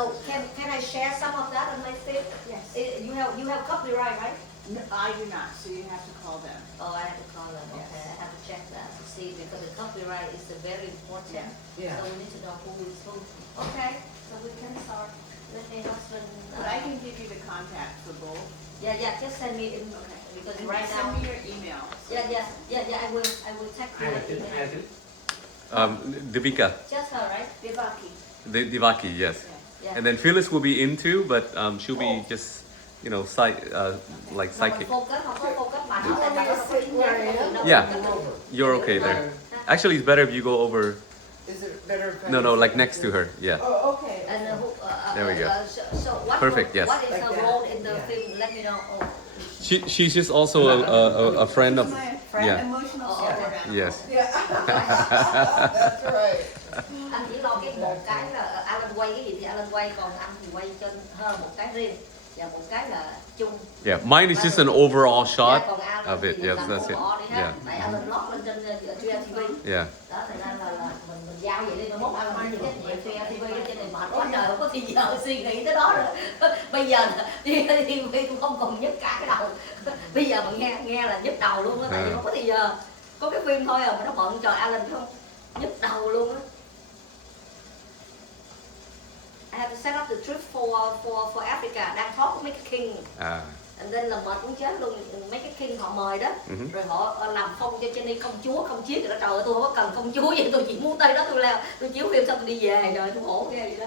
So can I share some of that on my feed? Yes. You have copyright, right? No, I do not, so you have to call them. Oh, I have to call them. Yes. Okay, I have to check that to see because the copyright is very important. Yeah. So we need to know who is who. Okay, so we can start. Let me husband. But I can give you the contact for both. Yeah. Just send me in. Okay. Because And right send now. me your email. Yeah. I will text you an email. Devika, Just her, right? Devaki. Devaki, yes. Yeah. And then Phyllis will be in too, but she'll be just, like psychic. Yeah, you're okay there. Actually, it's better if you go over. Is it better if I No, just- like next to her. Yeah. Oh, okay. And There we go. So what? Perfect, yes. What is Like her that. role in the Yeah. film? Let me know. Oh. She's just also a friend of. My friend, Yeah. emotional Oh, support okay. animal. Yes. Yeah. That's right. Anh chỉ lo cái một cái là Alan quay cái gì thì Alan quay, còn anh thì quay cho her một cái riêng và một cái là chung. Yeah, mine is just an overall shot Còn Alan of it. thì Yes, làm that's it. overall đi ha. Yeah. Tại Alan lót lên trên TV. Yeah. Đó thành ra là mình giao vậy đi, mai mốt Alan đi cái gì TV đó cho nên mệt quá trời, không có thì giờ suy nghĩ tới đó rồi. Bây giờ TV cũng không còn nhức cả cái đầu. Bây giờ mà nghe là nhức đầu luôn á, tại vì không có thì giờ. Có cái phim thôi mà nó bận trời Alan không nhức đầu luôn á. I have to set up the trip for Africa. Đang talk với mấy cái king. And then là mệt muốn chết luôn. Mấy cái king họ mời đó. Rồi họ làm phong cho Jenny công chúa, công chiếc rồi đó. Trời ơi, tôi không có cần công chúa vậy. Tôi chỉ muốn tới đó tôi leo. Tôi chiếu phim xong tôi đi về. Trời tôi khổ ghê vậy đó.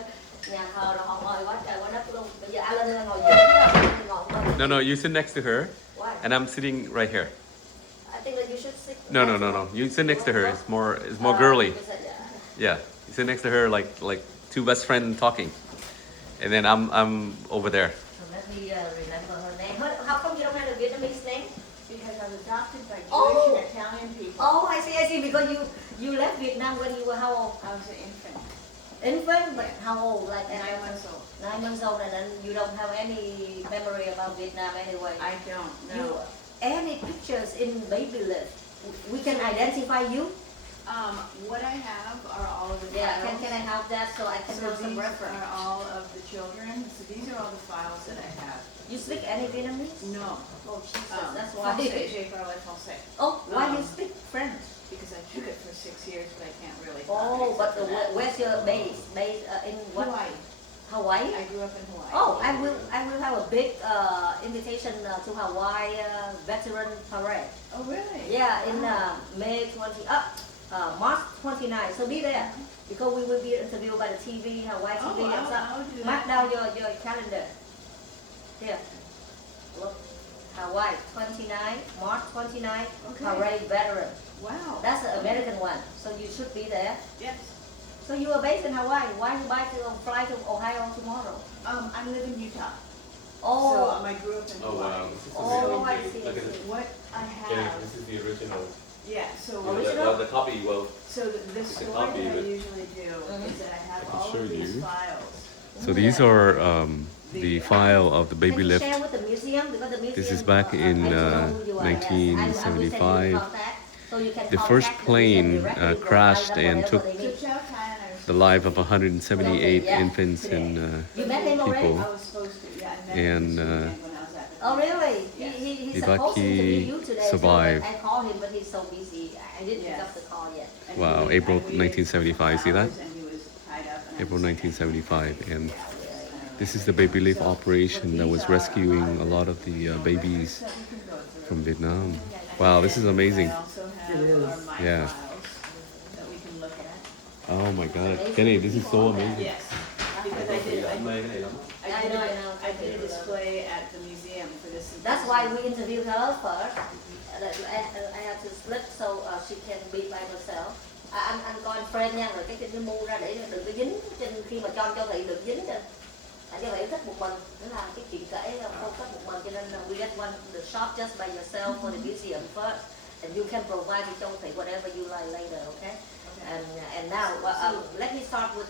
Nhà thờ là họ mời quá trời quá đất luôn. Bây giờ Alan đang ngồi giữa ngồi bên. No, you sit next to her, Why? and I'm sitting right here. I think that you should sit. No. You sit next to her. It's more girly. Yeah, you sit next to her like two best friends talking, and then I'm over there. So let me remember her name. How come you don't have a Vietnamese name? Because I was adopted by Jewish Oh. and Italian people. Oh, I see. Because you left Vietnam when you were how old? I was an infant. Infant, but how old? Like 9 months old. 9 months old, and then you don't have any memory about Vietnam anyway. I don't You, know. any pictures in baby lift? We can identify you. What I have are all of the Yeah, files. can I have that so I can So have some these reference? are all of the children. So these are all the files that I have. You speak any Vietnamese? No. Oh Jesus, that's why. Français, j'ai parlé français. Oh, why you speak French? Because I took it for 6 years, but I can't really. Oh, but where's your base? Base in what? Hawaii. Hawaii. I grew up in Hawaii. Oh, I will have a big invitation to Hawaii Veteran Parade. Oh, really? Yeah, in May 20, March 29. So be there because we will be interviewed by the TV, Hawaii TV, Oh, and stuff. I'll do Mark that. down your calendar. Here, look, Hawaii 29, March 29, Okay. Parade Veteran. Wow. That's the American one. So you should be there. Yes. So you are based in Hawaii. Why you fly to Ohio tomorrow? I live in Utah. Oh, So I grew up in Hawaii. oh, I see. Look at I it. see. What I have. This is the original. Yeah. So Original? The copy. Well, So the story copy that of I it. usually do is that I have can all show of these you. files. so these are the file of the Can baby you lift. share with the museum? Because the museum, This is back in, I don't know who you are. Yes. I will send you 1975. contact, so you can The first contact the plane museum directly, crashed provide them and whatever took they need. So Chow Tai and I The life of 178 Yeah. infants and You met him already? people. I was supposed to, yeah, I met him And, this weekend when I was at the Oh really? Yes. He's supposed to interview you today. survived. So I called him, but he's so busy. I didn't pick Yes. up the call yet. And Wow, he- April I waited 1975, see that? hours and he was tied up and I April was- 1975, and this is the baby lift operation that was rescuing a lot of the babies So we can go through. from Vietnam. Wow, this is amazing. I also have It is. are my Yeah. files that we can look at. Oh my God, Kenny, this is so amazing. Yes, because I did I did a display at the museum for this. That's why we interviewed her first. I had to split so she can be by herself. Anh coi anh friend nha, rồi cái mua ra để đừng có dính trên khi mà cho thị đừng dính cho. Tại cho thị thích một mình, nó làm cái chuyện kể không thích một mình, cho nên we get one the shop just by yourself for the museum first, and you can provide to thị whatever you like later, okay? And now let me start with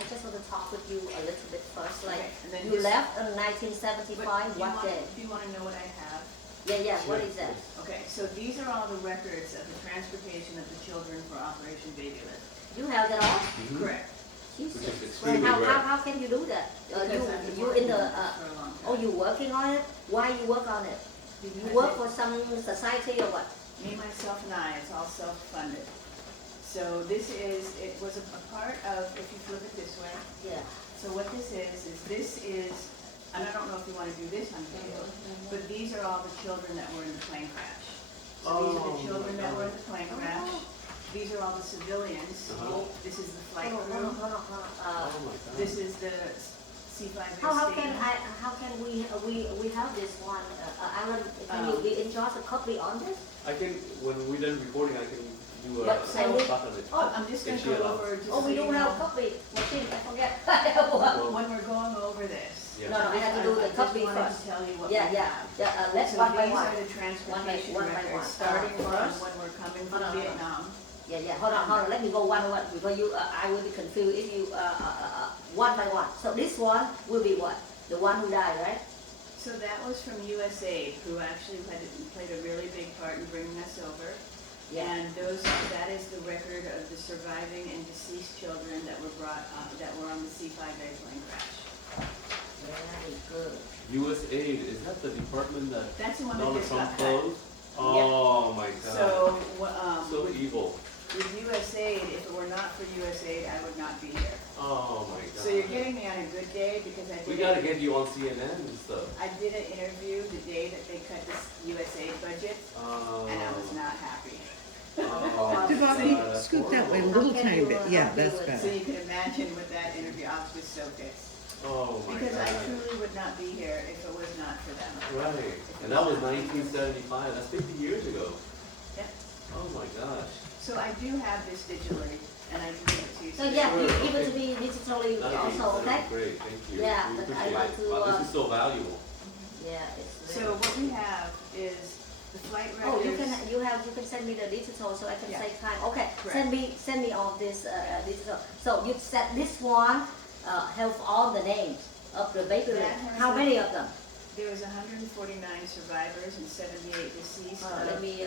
I just want to talk with you a little bit first. Like Okay, and then you just- left in 1975. What day? Do you want to know what I have? Yeah. What is that? Okay, so these are all the records of the transportation of the children for Operation Baby Lift. You have that all? Correct. Jesus. Right we were. how can you do that? Because I've been You working in the on it for a long time. oh, you working on it? Why you work on it? You work for some society or what? Me, myself, and I, it's all self-funded. So this is, it was a part of, if you flip it this way, Yeah. so what this is, and I don't know if you wanna do this on video, but these are all the children that were in the plane crash. So these are the Oh, children my that were in God. the plane crash. These are all the civilians. Uh-huh. This is the flight Hold on, crew. hold on, hold on. Oh my God. This is the C5 How can we have this one? Alan, can you be in charge a copy on this? I can, when we're done recording, I can do a But I will- shot on it. I'm just gonna If she go allows. over just Oh, so we you don't have know. copy machine. I forget. I have one. When we're going over this. Yeah. No, I have to do the copy I just wanted first. to tell you what Yeah, we yeah, have. yeah. Let's So one by these one. are the transportation one by records, one. starting from First. when we're coming Hold from on, hold on. Vietnam. Yeah, yeah. Hold on. Let me go one by one because I will be confused if you one by one. So this one will be what? The one who died, right? So that was from USAID, who actually played a really big part in bringing us over. Yeah. And that is the record of the surviving and deceased children that were that were on the C5 airplane crash. Very good. USAID, is that the department that That's the one that Donald just Trump got cut. closed? Oh my God. So, So evil. with USAID, if it were not for USAID, I would not be here. Oh my God. So you're getting me on a good day because We gotta get you on CNN and stuff. I did an interview the day that they cut this USAID budget, and I was not happy. Oh, Devon, God, that's scoot that way a horrible. little How can tiny you, bit. how Yeah, do that's it? So better. you can imagine with that interview, I was just so pissed. Oh my Because I God. truly would not be here if it was not for them. Right, and that was 1975, that's 50 years ago. Yep. Oh my gosh. So I do have this digitally, and I can give it to you. So yeah, Sure, give it to okay. me digitally That'd be- also, that'd okay? be great, thank you. Yeah, We but I appreciate want it. to, Wow, this is so valuable. Yeah, it's. So what we have is the flight records. Oh, you can send me the digital so I can Yeah. save time. Okay, Correct. send me all this digital. So you said this one have all the names of the baby. That has How the- many of them? There was 149 survivors and 78 deceased. Let me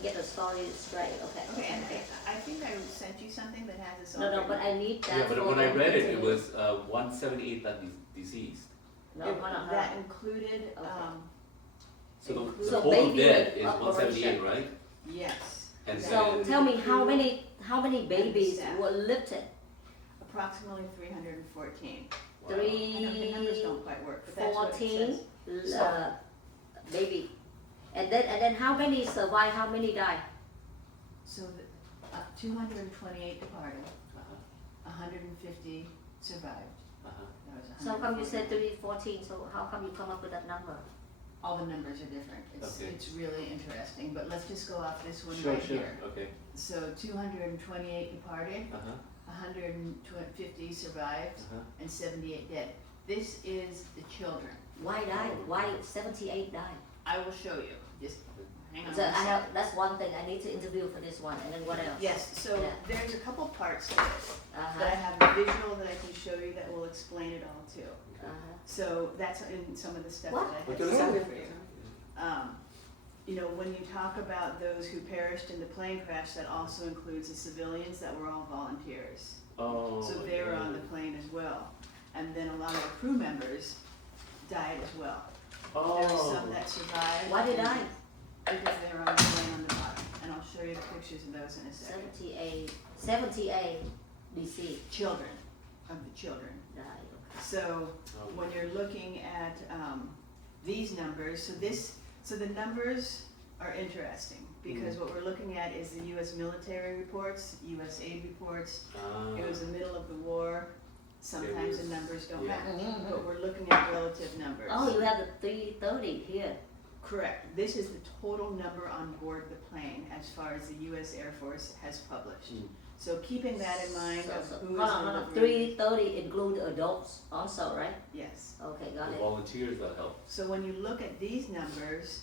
get the story straight. Okay. Okay, and I think I sent you something that has this on. No, but I need that. Yeah, but for when I the read it, it interview. was 178 that deceased. No, hold on, hold That on. included, Okay. So the So total baby dead is operation. 178, right? yes. And That So included tell me the how crew, many babies staff. were lifted? Approximately 314. Wow. I know the numbers don't quite work, but that's what it 14 says. baby. And then how many survived? How many died? So 228 departed, Uh-huh, 150 survived. uh-huh. That was So how come you said 149. 314? So how come you come up with that number? All the numbers are different. Okay. It's really interesting, but let's just go off this one Sure, right sure, here. okay. So 228 departed, Uh-huh, 150 survived, uh-huh. and 78 dead. This is the children. Why died? Why 78 died? I will show you. Just hang on. So one I second. have that's one thing I need to interview for this one, and then what else? Yes, so Yeah. there's a couple parts to this. But I Uh-huh. have a visual that I can show you that will explain it all too. Uh-huh. So that's in some of the stuff What? that I We're had gonna saved send for it. you. You know, when you talk about those who perished in the plane crash, that also includes the civilians that were all volunteers. Oh. So my they were on God. the plane as well. And then a lot of the crew members died as well. There were Oh. some that survived. Why did I? Because they were on the plane on the bottom. And I'll show you the pictures of those in a second. 78 deceased Children, of the children. died. So Oh. when you're looking at these numbers, so the numbers are interesting because what we're looking at is the U.S. military reports, USAID reports. Ah. It was the middle of the war. Sometimes the was- numbers don't yeah. match, but we're looking at relative numbers. Oh, you have the 330 here. Correct. This is the total number on board the plane as far as the U.S. Air Force has published. Mm. So keeping that in mind of So, who hold is on, hold on. delivering. 330 include adults also, right? Yes. Okay, The got it. volunteers that help. So when you look at these numbers,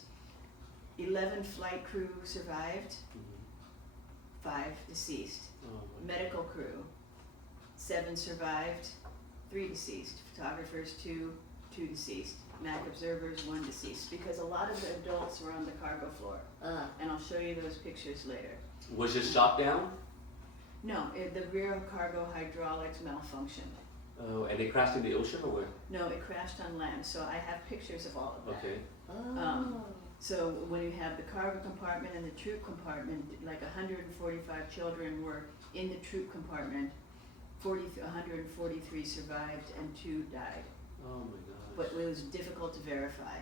11 flight crew survived, Mhm. 5 deceased. Oh, my Medical crew, 7 survived, 3 deceased. Photographers, 2 deceased. MAC observers, 1 deceased. Because a lot of the adults were on the cargo floor. And I'll show you those pictures later. Was it shot down? No, the rear cargo hydraulics malfunctioned. Oh, and they crashed in the ocean or where? No, it crashed on land, so I have pictures of all of that. Okay. Oh. So when you have the cargo compartment and the troop compartment, like 145 children were in the troop compartment, 143 survived and 2 died. Oh my gosh. But it was difficult to verify.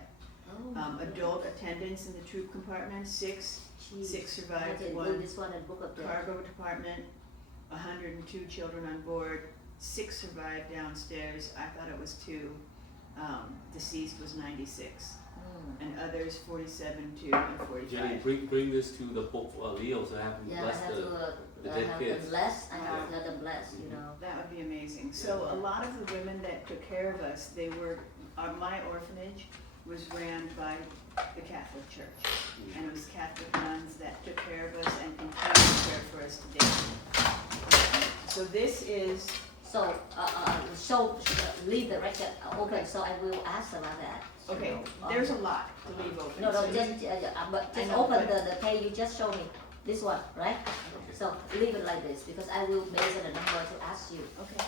Oh. Adult attendants in the troop compartment, 6 survived, I didn't 1 do this one and book up there. cargo department, 102 children on board, 6 survived downstairs. I thought it was 2. Deceased was 96. And others 47, 2, and 45. Jenny, bring this to the Pope Leo so have him Yeah, bless I have the to dead have kids. them blessed. I have Yeah. to let them bless, you know. That would be amazing. So a lot of the women that took care of us, they were, my orphanage was ran by the Catholic Church. And it was Catholic nuns that took care of us and continue to care for us today. So this is, So, leave the record open, so I will ask about that. okay, You know, there's a lot to leave open. No, So just, but I just know, open but- the page you just showed me, this one, right? Okay. So leave it like this, because I will base on the number to ask you. Okay,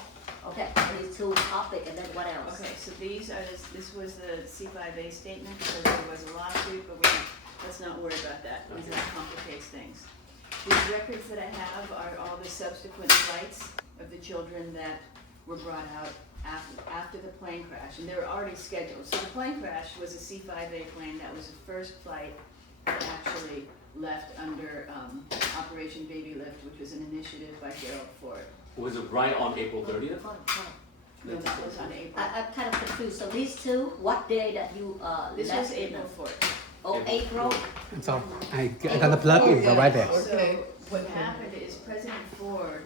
Okay, these 2 topic and then what else? okay, so these are, this was the C5A statement because there was a lawsuit, but let's not worry about that because it complicates things. These records that I have are all the subsequent flights of the children that were brought out after the plane crash, and they were already scheduled. So the plane crash was a C5A plane that was the first flight that actually left under Operation Baby Lift, which was an initiative by Gerald Ford. Was it right on April 30th? Hold on. No, that was on April. I'm kind of confused, so these 2, what day that you This left was in April them? 4th. Oh, April? So I got the plug in right there. Okay. So what happened is President Ford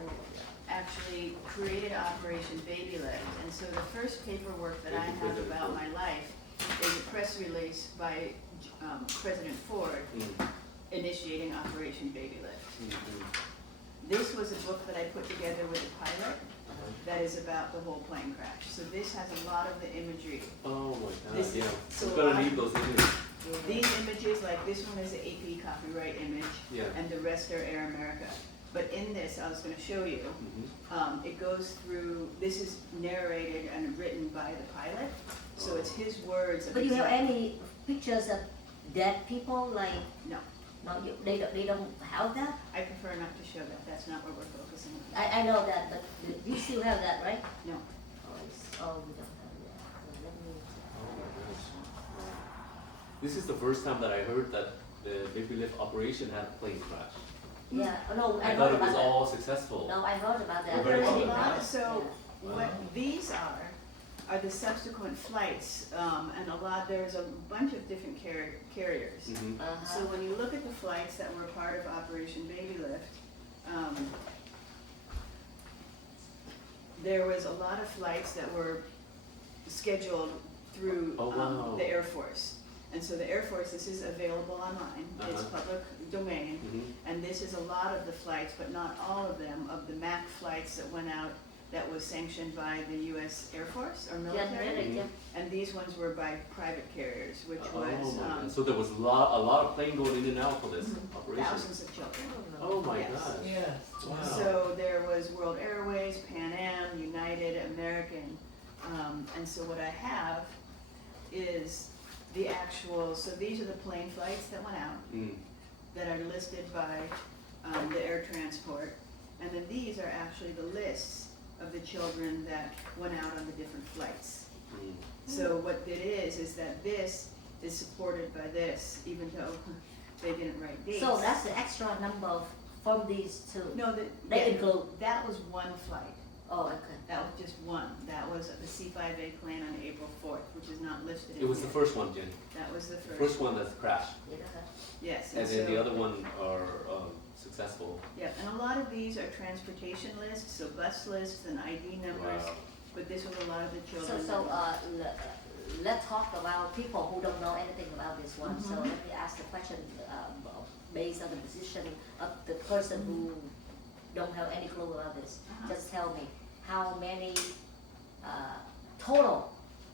actually created Operation Baby Lift, and so the first paperwork that I have about my life is a press release by President Ford initiating Operation Baby Lift. This was a book that I put together with a pilot that is about the whole plane crash. So this has a lot of the imagery. Oh my god, This is- yeah. so We're gonna I- need those images. These images, like this one is an AP copyright image, Yeah. and the rest are Air America. But in this, I was gonna show you, it goes through, this is narrated and written by the pilot, so it's his words. of But you have exactly- any pictures of dead people, like, No, no, they don't have that? I prefer not to show that, that's not what we're focusing on. I know that, but you still have that, right? No, Oh, we don't have that. Let me. Oh my gosh. This is the first time that I heard that the Baby Lift operation had a plane crash. Yeah, no, I I heard thought it about was that. all successful. No, I heard about that. You're I very didn't good. know. so Yeah. what these are the subsequent flights, and there's a bunch of different carriers. Mhm. Uh-huh. So when you look at the flights that were part of Operation Baby Lift, there was a lot of flights that were scheduled through Oh, wow. the Air Force. And so the Air Force, this is available online, it's Uh-huh. public domain, Mhm. and this is a lot of the flights, but not all of them, of the MAC flights that went out that was sanctioned by the US Air Force or Yeah, military. really, yeah. And these ones were by private carriers, which Oh was my god. So there was a lot of plane going in and out for this Mm-hmm. operation. thousands of children. Oh my Yes. gosh. Yes. Wow. So there was World Airways, Pan Am, United, American, and so what I have is the actual, so these are the plane flights that went out Mm. that are listed by the air transport, and then these are actually the lists of the children that went out on the different flights. Mm. So what it is that this is supported by this, even though they didn't write dates. So that's the extra number from these 2? No, They include. that was one flight. Oh, okay. That was just one. That was the C5A plane on April 4th, which is not listed in It was the here. first one, Jen. That was the The first. first one that's crashed. You know that? Yes. And then so- the other one are successful. Yeah, and a lot of these are transportation lists, so bus lists and ID numbers, Wow. but this was a lot of the So, children. so, let's talk about people who don't know anything about this one. So Mhm. let me ask the question based on the position of the person who don't have any clue about this. Uh-huh. Just tell me, how many total,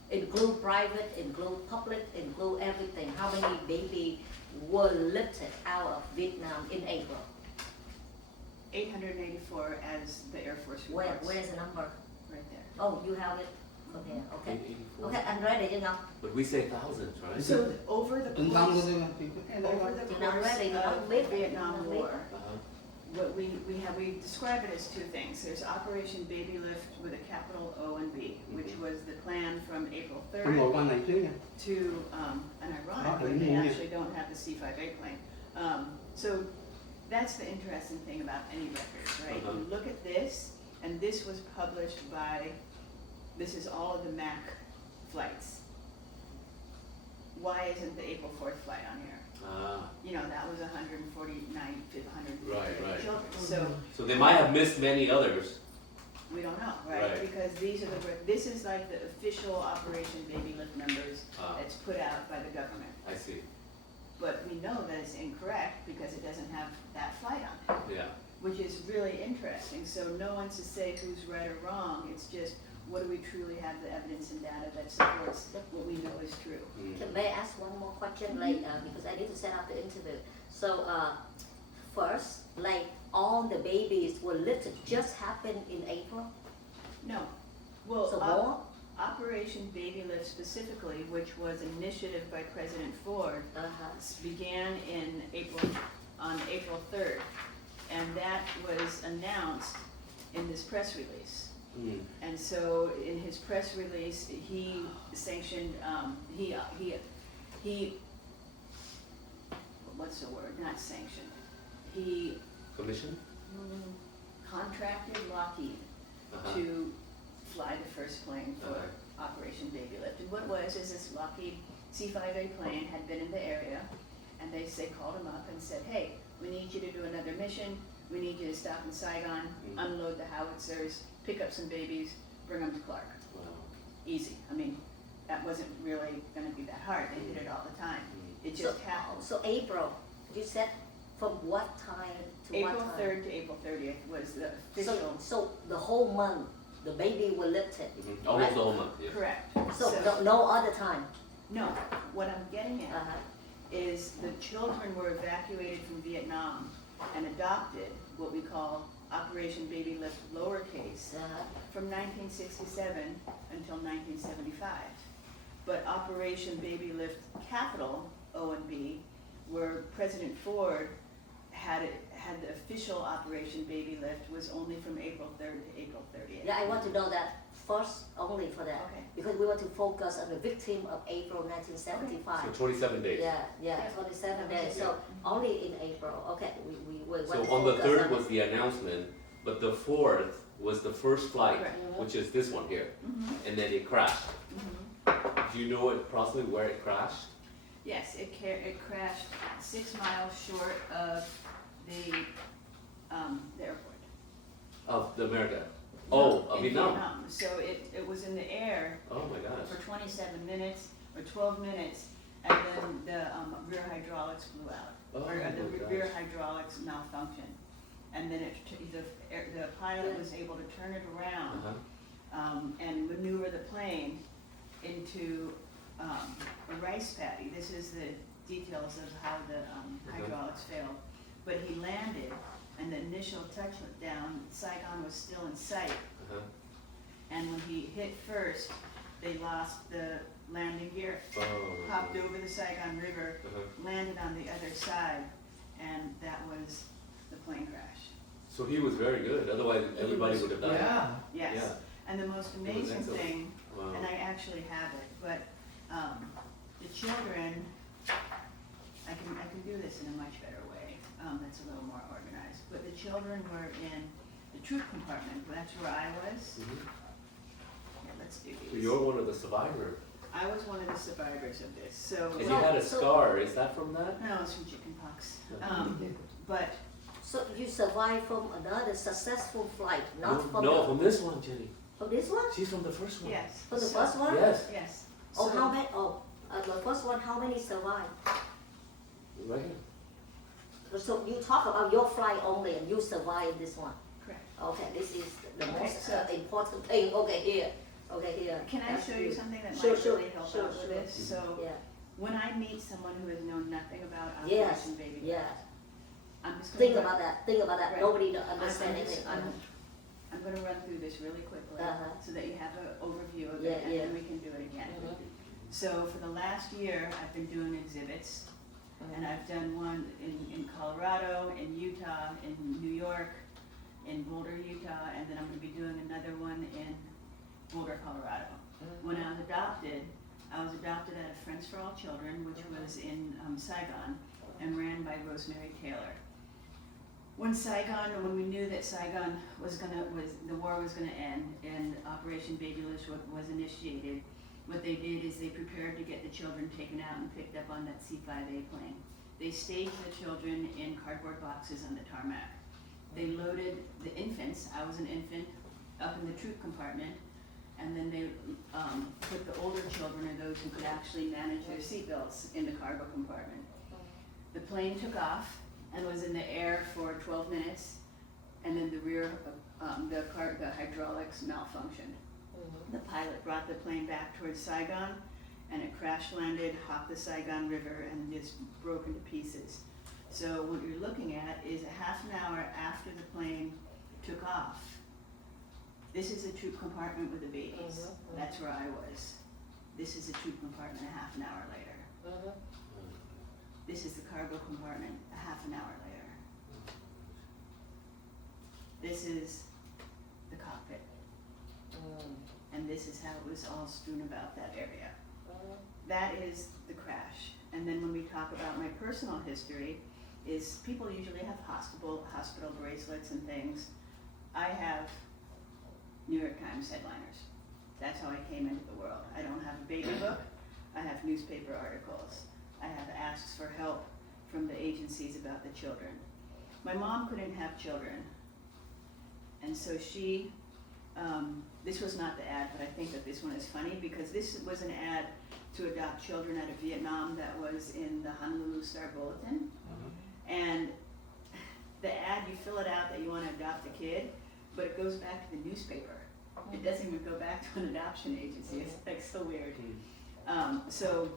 include private, include public, include everything, how many baby were lifted out of Vietnam in April? 884 as the Air Force reports. Where's the number? Right there. Oh, you have it from here. Okay. 84. Okay, anh ready chưa Ngọc? But we say thousands, right? So over the Từng năm course, thôi mà. over the Thì nào course ready thì nó of biết. the Vietnam Nó biết. War, Uh-huh. what we describe it as two things. There's Operation Baby Lift with a capital O and B, which was the plan from April Anh ngồi 3rd qua này trước nha. to, and ironically, they actually don't have the C-5A plane. So that's the interesting thing about any records, right? You look at this, and this was published by, this is all of the MAC flights. Why isn't the April 4th flight on here? You know, that was 149, 150 Right. children. So they might have missed many others. We don't know, right? Right. Because these are this is like the official Operation Baby Lift numbers that's put out by the government. I see. But we know that it's incorrect because it doesn't have that flight on it, Yeah. which is really interesting. So no one's to say who's right or wrong. It's just, what do we truly have the evidence and data that supports what we know is true? May I ask one more question, like because I need to set up the interview. So first, like all the babies were lifted just happened in April. No. Well, So more. Operation Baby Lift specifically, which was initiative by President Ford, began on April 3rd, and that was announced in this press release. And so in his press release, he sanctioned, he what's the word, not sanctioned, he Commission? contracted Lockheed to fly the first plane for Operation Baby Lift. And what was is this Lockheed C-5A plane had been in the area, and they called him up and said, hey, we need you to do another mission. We need you to stop in Saigon, unload the howitzers, pick up some babies, bring them to Clark. Wow. Easy. I mean, that wasn't really going to be that hard. They did it all the time. It So, just happened. so April, you said from what time to April what time? 3rd to April 30th was the official. So the whole month, the baby were lifted. Almost right? the whole month, yeah. Correct. So no other time. No, what I'm getting at Uh-huh. is the children were evacuated from Vietnam and adopted what we call Operation Baby Lift lowercase from 1967 until 1975. But Operation Baby Lift capital O and B, where President Ford had the official Operation Baby Lift, was only from April 3rd to April 30th. Yeah, I want to know that first only for that. Okay. Because we want to focus on the victim of April 1975. So 27 days. Yeah, 27 days. So only in April. Okay, we want So to on the focus 3rd on was the announcement, but the 4th was the first flight, Correct. which is this one here. And then it crashed. Do you know approximately where it crashed? Yes, it crashed 6 miles short of the airport. Of the America? No, Oh, of in Vietnam. So it was in the air Oh my gosh. for 27 minutes or 12 minutes, and then the rear hydraulics blew out. Oh Or my the gosh. rear hydraulics malfunctioned. And then the pilot was able to turn it around and maneuver the plane into a rice paddy. This is the details of how the hydraulics failed. But he landed, and the initial touchdown, Saigon was still in sight. And when he hit first, they lost the landing gear, hopped over the Saigon River, landed on the other side, and that was the plane crash. So he was very good, otherwise everybody would have died. Yeah. Yes. Yeah. And the most amazing excellent. thing, Wow. and I actually have it, but the children, I can do this in a much better way, that's a little more organized. But the children were in the troop compartment, that's where I was. Yeah, let's do So these. you're one of the survivors. I was one of the survivors of this, so. And you had a scar, is that from that? No, it's from chickenpox. But So you survived from another successful flight, not from No, the, from this one, Jenny. from this one? She's from the first one. yes. From the so- first one? Yes, Yes. Oh, So- how many? Oh, the first one. How many survived? right here. So you talk about your flight only, and you survived this one. Correct. Okay, this is the Okay, most so- important thing. Okay, here. Okay, here. Can I That's show you good. something that Sure, might sure, really help sure, out with sure. this? So Yeah. when I meet someone who has known nothing about Yes. Operation Baby Lift, Yeah. I'm just Think gonna about that. Think about that. Right. Nobody don't I'm understand just- anything. I'm gonna run through this really quickly so that you have an overview of Yeah, it, and yeah. then we can do it again. Mhm. So for the last year, I've been doing exhibits, and I've done one in Colorado, in Utah, in New York, in Boulder, Utah, and then I'm gonna be doing another one in Boulder, Colorado. When I was adopted out of Friends for All Children, which was in Saigon, and ran by Rosemary Taylor. When we knew that Saigon the war was gonna end, and Operation Babyless was initiated, what they did is they prepared to get the children taken out and picked up on that C-5A plane. They staged the children in cardboard boxes on the tarmac. They loaded the infants, I was an infant, up in the troop compartment, and then they put the older children, or those who could actually manage their seatbelts, in the cargo compartment. The plane took off and was in the air for 12 minutes, and then the hydraulics malfunctioned. The pilot brought the plane back towards Saigon, and it crash landed, hopped the Saigon River, and just broke into pieces. So what you're looking at is a half an hour after the plane took off. This is a troop compartment with the babies. That's where I was. This is a troop compartment a half an hour later. This is the cargo compartment a half an hour later. This is the cockpit. And this is how it was all strewn about that area. That is the crash. And then when we talk about my personal history, is people usually have hospital bracelets and things. I have New York Times headliners. That's how I came into the world. I don't have a baby book. I have newspaper articles. I have asks for help from the agencies about the children. My mom couldn't have children, and so she, this was not the ad, but I think that this one is funny because this was an ad to adopt children out of Vietnam that was in the Honolulu Star Bulletin. And the ad, you fill it out that you want to adopt a kid, but it goes back to the newspaper. It doesn't even go back to an adoption agency. It's like so weird. So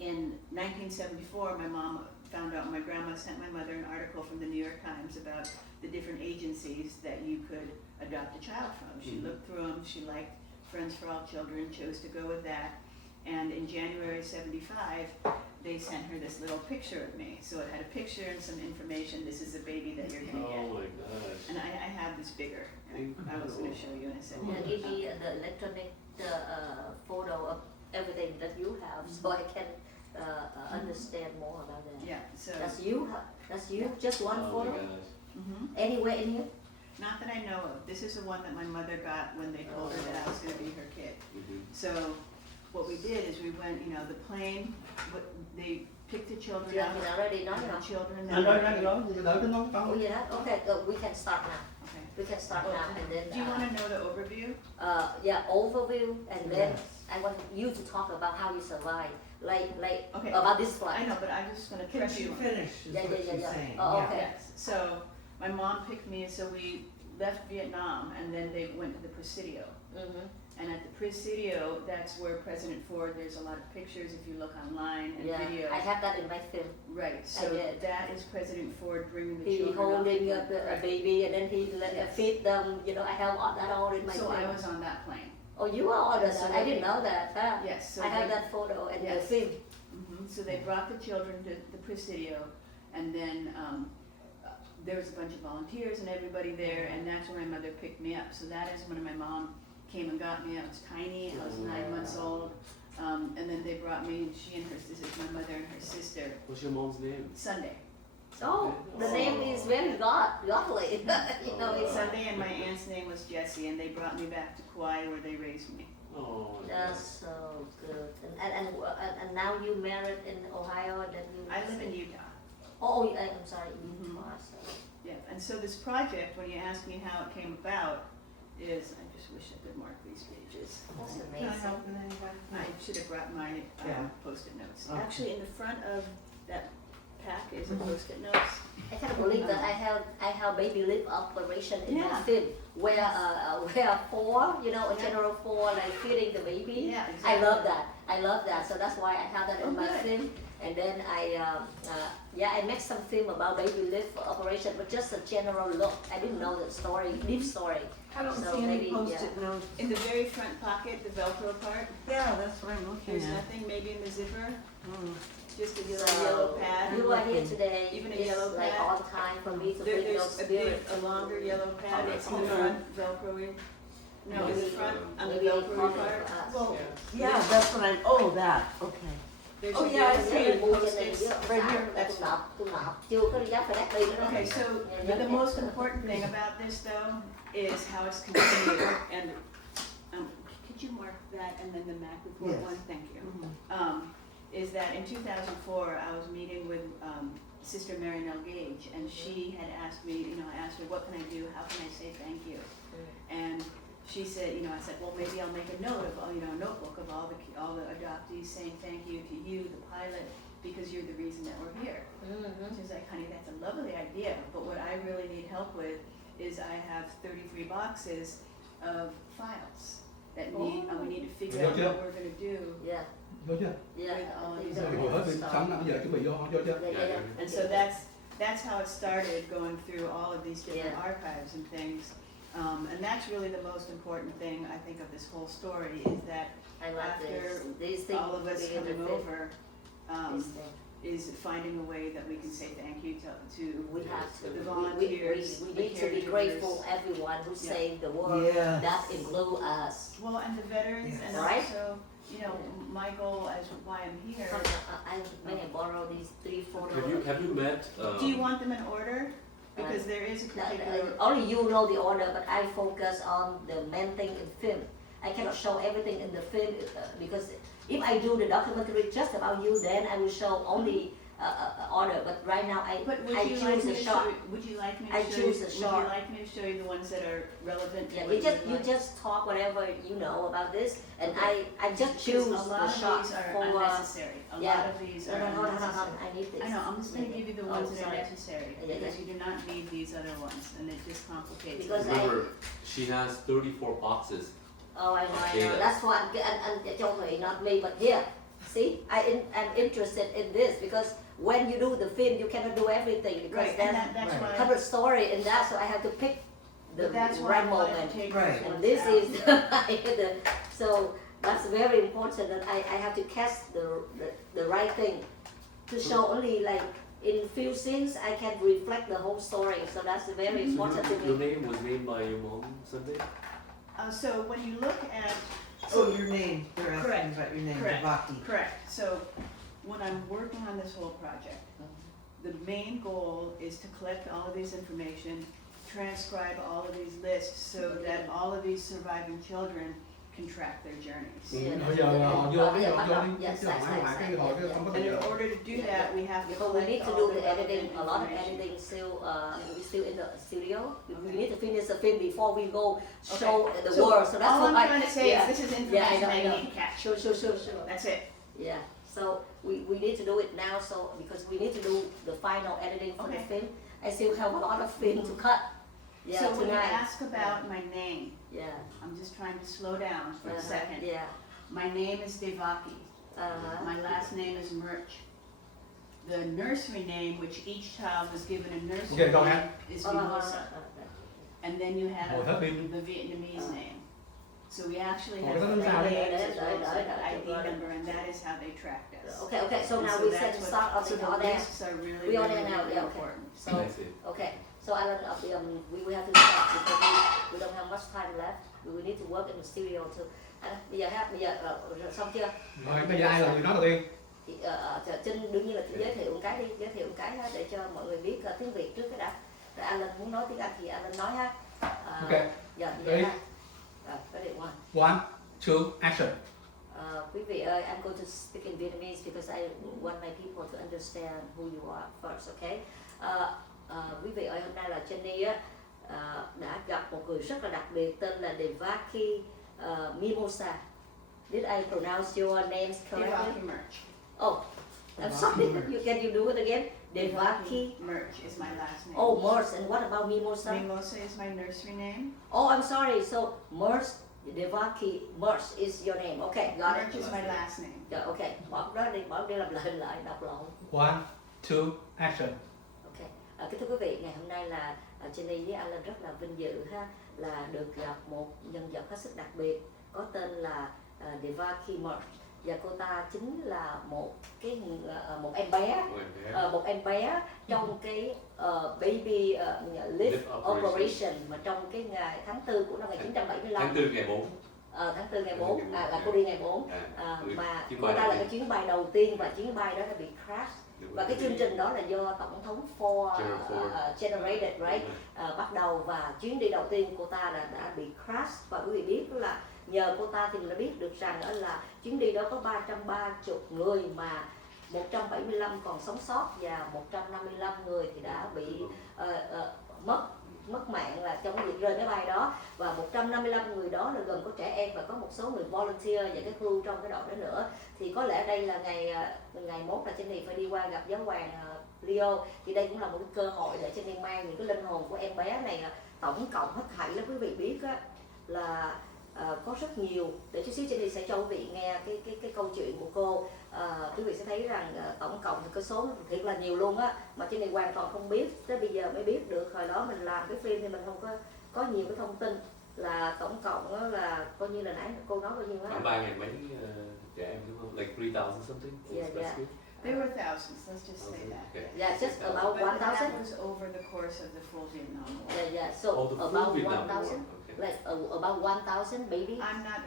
in 1974, my grandma sent my mother an article from the New York Times about the different agencies that you could adopt a child from. She looked through them, she liked Friends for All Children, chose to go with that. And in January '75, they sent her this little picture of me. So it had a picture and some information. This is the baby that you're gonna get. Oh my gosh. And I have this bigger, and I was gonna show you in a second. Yeah, give me the electronic photo of everything that you have, so I can understand more about that. Yeah, so, That's you. That's you. Just one Oh my photo. gosh. Anywhere in here. not that I know of. This is the one that my mother got when they told her that I was gonna be her kid. So what we did is we went, the plane, they picked the children Chưa out. thì nào ready nói And hả? the children that Anh ơi, were- anh nói gì đợi nó Oh con. yeah. Okay. We can start now. Okay. We can start now and then. Do you wanna know the overview? Yeah, overview, and then Yes. I want you to talk about how you survive, like Okay. about this I flight. know, but I'm just gonna Can prep she you. finish is Yeah, what yeah, she's yeah. saying. Oh, Yeah. okay. Yes, so my mom picked me, so we left Vietnam and then they went to the Presidio. And at the Presidio, that's where President Ford, there's a lot of pictures if you look online and Yeah, videos. I have that in my film. Right, so did. that is President Ford bringing the He children up. holding to- up a Right. baby and then he Yes. feed them. I have all that all in my So film. I was on that plane. Oh, you are on that. So I they- didn't know that. Huh? Yes, so I have they- that photo and the Yes. film. So they brought the children to the Presidio, and then there was a bunch of volunteers and everybody there, and that's when my mother picked me up. So that is when my mom came and got me. I was tiny, I was 9 months old, and then they brought me, and this is my mother and her sister, What's your mom's name? Sunday. Oh, the name is very godly. It's Sunday, and my aunt's name was Jessie, and they brought me back to Kauai where they raised me. Oh my That's so good. And now you married in Ohio and then you. I live in Utah. Oh, I'm sorry. Mhm. Utah, so. Yeah, and so this project, when you ask me how it came about, is, I just wish I could mark these pages. That's Can I amazing. help in any way? I should have brought my Yeah. Post-it notes. Okay. Actually, in the front of that pack is a Post-it notes. I can't believe that I have baby lip operation in my Yeah. film where four, a general four like feeding the baby. Yeah, I exactly. love that. So that's why I have that in Oh, my good. film. And then I make some film about baby lip operation, but just a general look. I didn't know the story, deep story. I don't So see any maybe, post-it notes. In the very front pocket, the Velcro part, Yeah, that's what I'm looking there's at. nothing, maybe in the zipper, Mm. just a So, yellow pad. you are here today, Even a it's yellow like pad. all the time for me to bring those There's a big, spirits. a longer yellow pad, Oh, it's in the okay. front, Velcro-y. No, in the front, on the Maybe Velcro-y comment part. for us. Well, yeah, that's what I'm, oh, that, okay. There's Oh, a yeah, I big see Maybe it. mua trên này post-its. chứ, Right here. That's tôi nộp, chưa có dám phải đắt đi nữa. Okay, so the most important thing about this though is how it's continued and, could you mark that and then the Mac report Yes. one? Thank you. Mhm. Is that in 2004, I was meeting with Sister Marinelle Gage, and she had asked me, I asked her, what can I do? How can I say thank you? And she said, I said, well, maybe I'll make a note of, a notebook of all the adoptees saying thank you to you, the pilot, because you're the reason that we're here. Mhm. She was like, honey, that's a lovely idea, but what I really need help with is I have 33 boxes of files that need, we need to figure out what we're gonna do Yeah, Vô chưa? yeah. with all I these think Vừa hết that's bị the sắm bây giờ chuẩn bị vô không? Vô chưa? Yeah, yeah, yeah. And so that's how it started, going through all of these different archives and things. And that's really the most important thing, I think, of this whole story, is that I like after this. These things all of us being in the coming film. over, These things. is finding a way that we can say thank you to We have to. the volunteers, We the need to be caregivers. grateful everyone who Yeah. saved the world. Yes. That include us. Well, and the veterans, and Right. also, my goal as why I'm here. May I borrow these 3-4 Have you met? Do you want them in order? Because there is a particular. Only you know the order, but I focus on the main thing in film. I cannot show everything in the film because if I do the documentary just about you, then I will show only order. But right now, But would I you choose like me a to shot. show? Would you like me to I show? choose you, a Would shot. you like me to show you the ones that are relevant? To Yeah, what you like? just talk whatever you know about this, and Okay. I just Because choose a lot the of shot these are for. unnecessary. A yeah. lot of these No, are no, hold on, unnecessary. I need this. I know. I'm just going to give you the ones that are sorry. necessary Yeah, because yeah. you do not need these other ones, and it just complicates. Because it. Remember, she has 34 boxes. Oh, I know. Yeah. That's why and Châu Thủy, not me, but here. See, I'm interested in this because when you do the film, you cannot do everything because Right, and there's that's Right. why. 100 story in that, so I have to pick the But that's why right I wanted moment. to take Right. these And ones this out. is so that's very important that I have to cast the right thing to show only like in few scenes I can reflect the whole story. So that's very important to Your me. name was named by your mom Sunday? So when you look at Oh, your name, they're Correct. asking about your name, Correct. Devaki. Correct. So when I'm working on this whole project, the main goal is to collect all of this information, transcribe all of these lists so that all of these surviving children can track their journeys. Yeah. Bây giờ họ vô Bây giờ bắt đầu. đi, Yes, chứ hỏi yes, cái yes, hồi cái yes. không có And gì in đâu. order to do Yeah, that, we have to Because we need collect to all do the the editing, relevant a lot of information. editing still, we still in the studio. We need to finish the film before we go show the world. So that's all what I'm trying to say yeah. is this is Yeah, I information know, I I know. need to catch. Sure. That's it. Yeah. So we need to do it now. So because we need to do the final editing for the Okay. film, I still have a lot of film to cut. Yeah, So when you tonight. ask about my name, Yeah. I'm just trying to slow down for a second. Yeah. My name is Devaki. My last name is Murch. The nursery name, which each child was given a nursery Okay, go name, ahead. is Mimosa. And then you have Hồi hết pin. the Vietnamese name. So we actually Hồi have cái đó three làm sao đấy? names as well as Đấy, an ID đấy. number, and that is how they tracked us. Okay. So And now we that's send what- start on so the the order. lists are really, We really, order now, really yeah, okay. important. So I see. okay. So Alan, we have to start because we don't have much time left. We need to work in the studio too. Bây giờ xong chưa? Rồi bây giờ ai là người nói đầu tiên? Thì, Trinh đương nhiên là giới thiệu một cái đi, giới thiệu một cái ha, để cho mọi người biết tiếng Việt trước cái đã. Rồi Alan muốn nói tiếng Anh thì Alan nói ha. Ok. Giờ Ready? ha. Rồi, ready one. 1, 2, action. Quý vị ơi, I'm going to speak in Vietnamese because I want my people to understand who you are first, okay? Quý vị ơi, hôm nay là Jenny á, đã gặp một người rất là đặc biệt tên là Devaki Mimosa. Did I pronounce your names correctly? Devaki Murch. Oh, I'm Devaki sorry. Murch. Can you do it again? Devaki. Murch is my last name. Oh, Mers. And what about Mimosa? Mimosa is my nursery name. Oh, I'm sorry. So Mers, Devaki Mers is your name. Okay, got Murch it. is my last name. Yeah, okay. Bỏ đi làm lại, đọc lộn. 1, 2, action. Ok, kính thưa quý vị, ngày hôm nay là Jenny với Alan rất là vinh dự ha, là được gặp một nhân vật hết sức đặc biệt có tên là Devaki Merch, và cô ta chính là một em bé, một em bé trong cái baby lift operation mà trong cái ngày tháng 4 của năm 1975. Tháng 4 ngày 4. Tháng 4 ngày 4, là cô đi ngày 4, mà cô ta là cái chuyến bay đầu tiên và chuyến bay đó đã bị crash. Và cái chương trình đó là do Tổng thống Ford generated, right? Bắt đầu, và chuyến đi đầu tiên của cô ta đã bị crash, và quý vị biết là nhờ cô ta thì mình đã biết được rằng là chuyến đi đó có 330 người mà 175 còn sống sót và 155 người thì đã bị mất mạng là trong cái việc rơi máy bay đó, và 155 người đó là gồm có trẻ em và có một số người volunteer và cái crew trong cái đội đó nữa. Thì có lẽ đây là ngày mốt là Jenny phải đi qua gặp giáo hoàng Leo, thì đây cũng là một cái cơ hội để Jenny mang những cái linh hồn của em bé này, tổng cộng hết thảy đó quý vị biết á, là có rất nhiều. Để chút xíu Jenny sẽ cho quý vị nghe cái câu chuyện của cô. Quý vị sẽ thấy rằng tổng cộng thì cái số thiệt là nhiều luôn á, mà Jenny hoàn toàn không biết, tới bây giờ mới biết được. Hồi đó mình làm cái phim thì mình không có nhiều cái thông tin, là tổng cộng đó là coi như là nãy cô nói bao nhiêu á, 3.000 mấy trẻ em đúng không? Like 3,000 something? Yeah. There were thousands, let's just say that. Okay. Yeah, just about But 1,000. that was over the course of the full Vietnam War. Yeah, so Oh, the full about Vietnam 1,000, War. Okay. like about 1,000 baby. I'm not,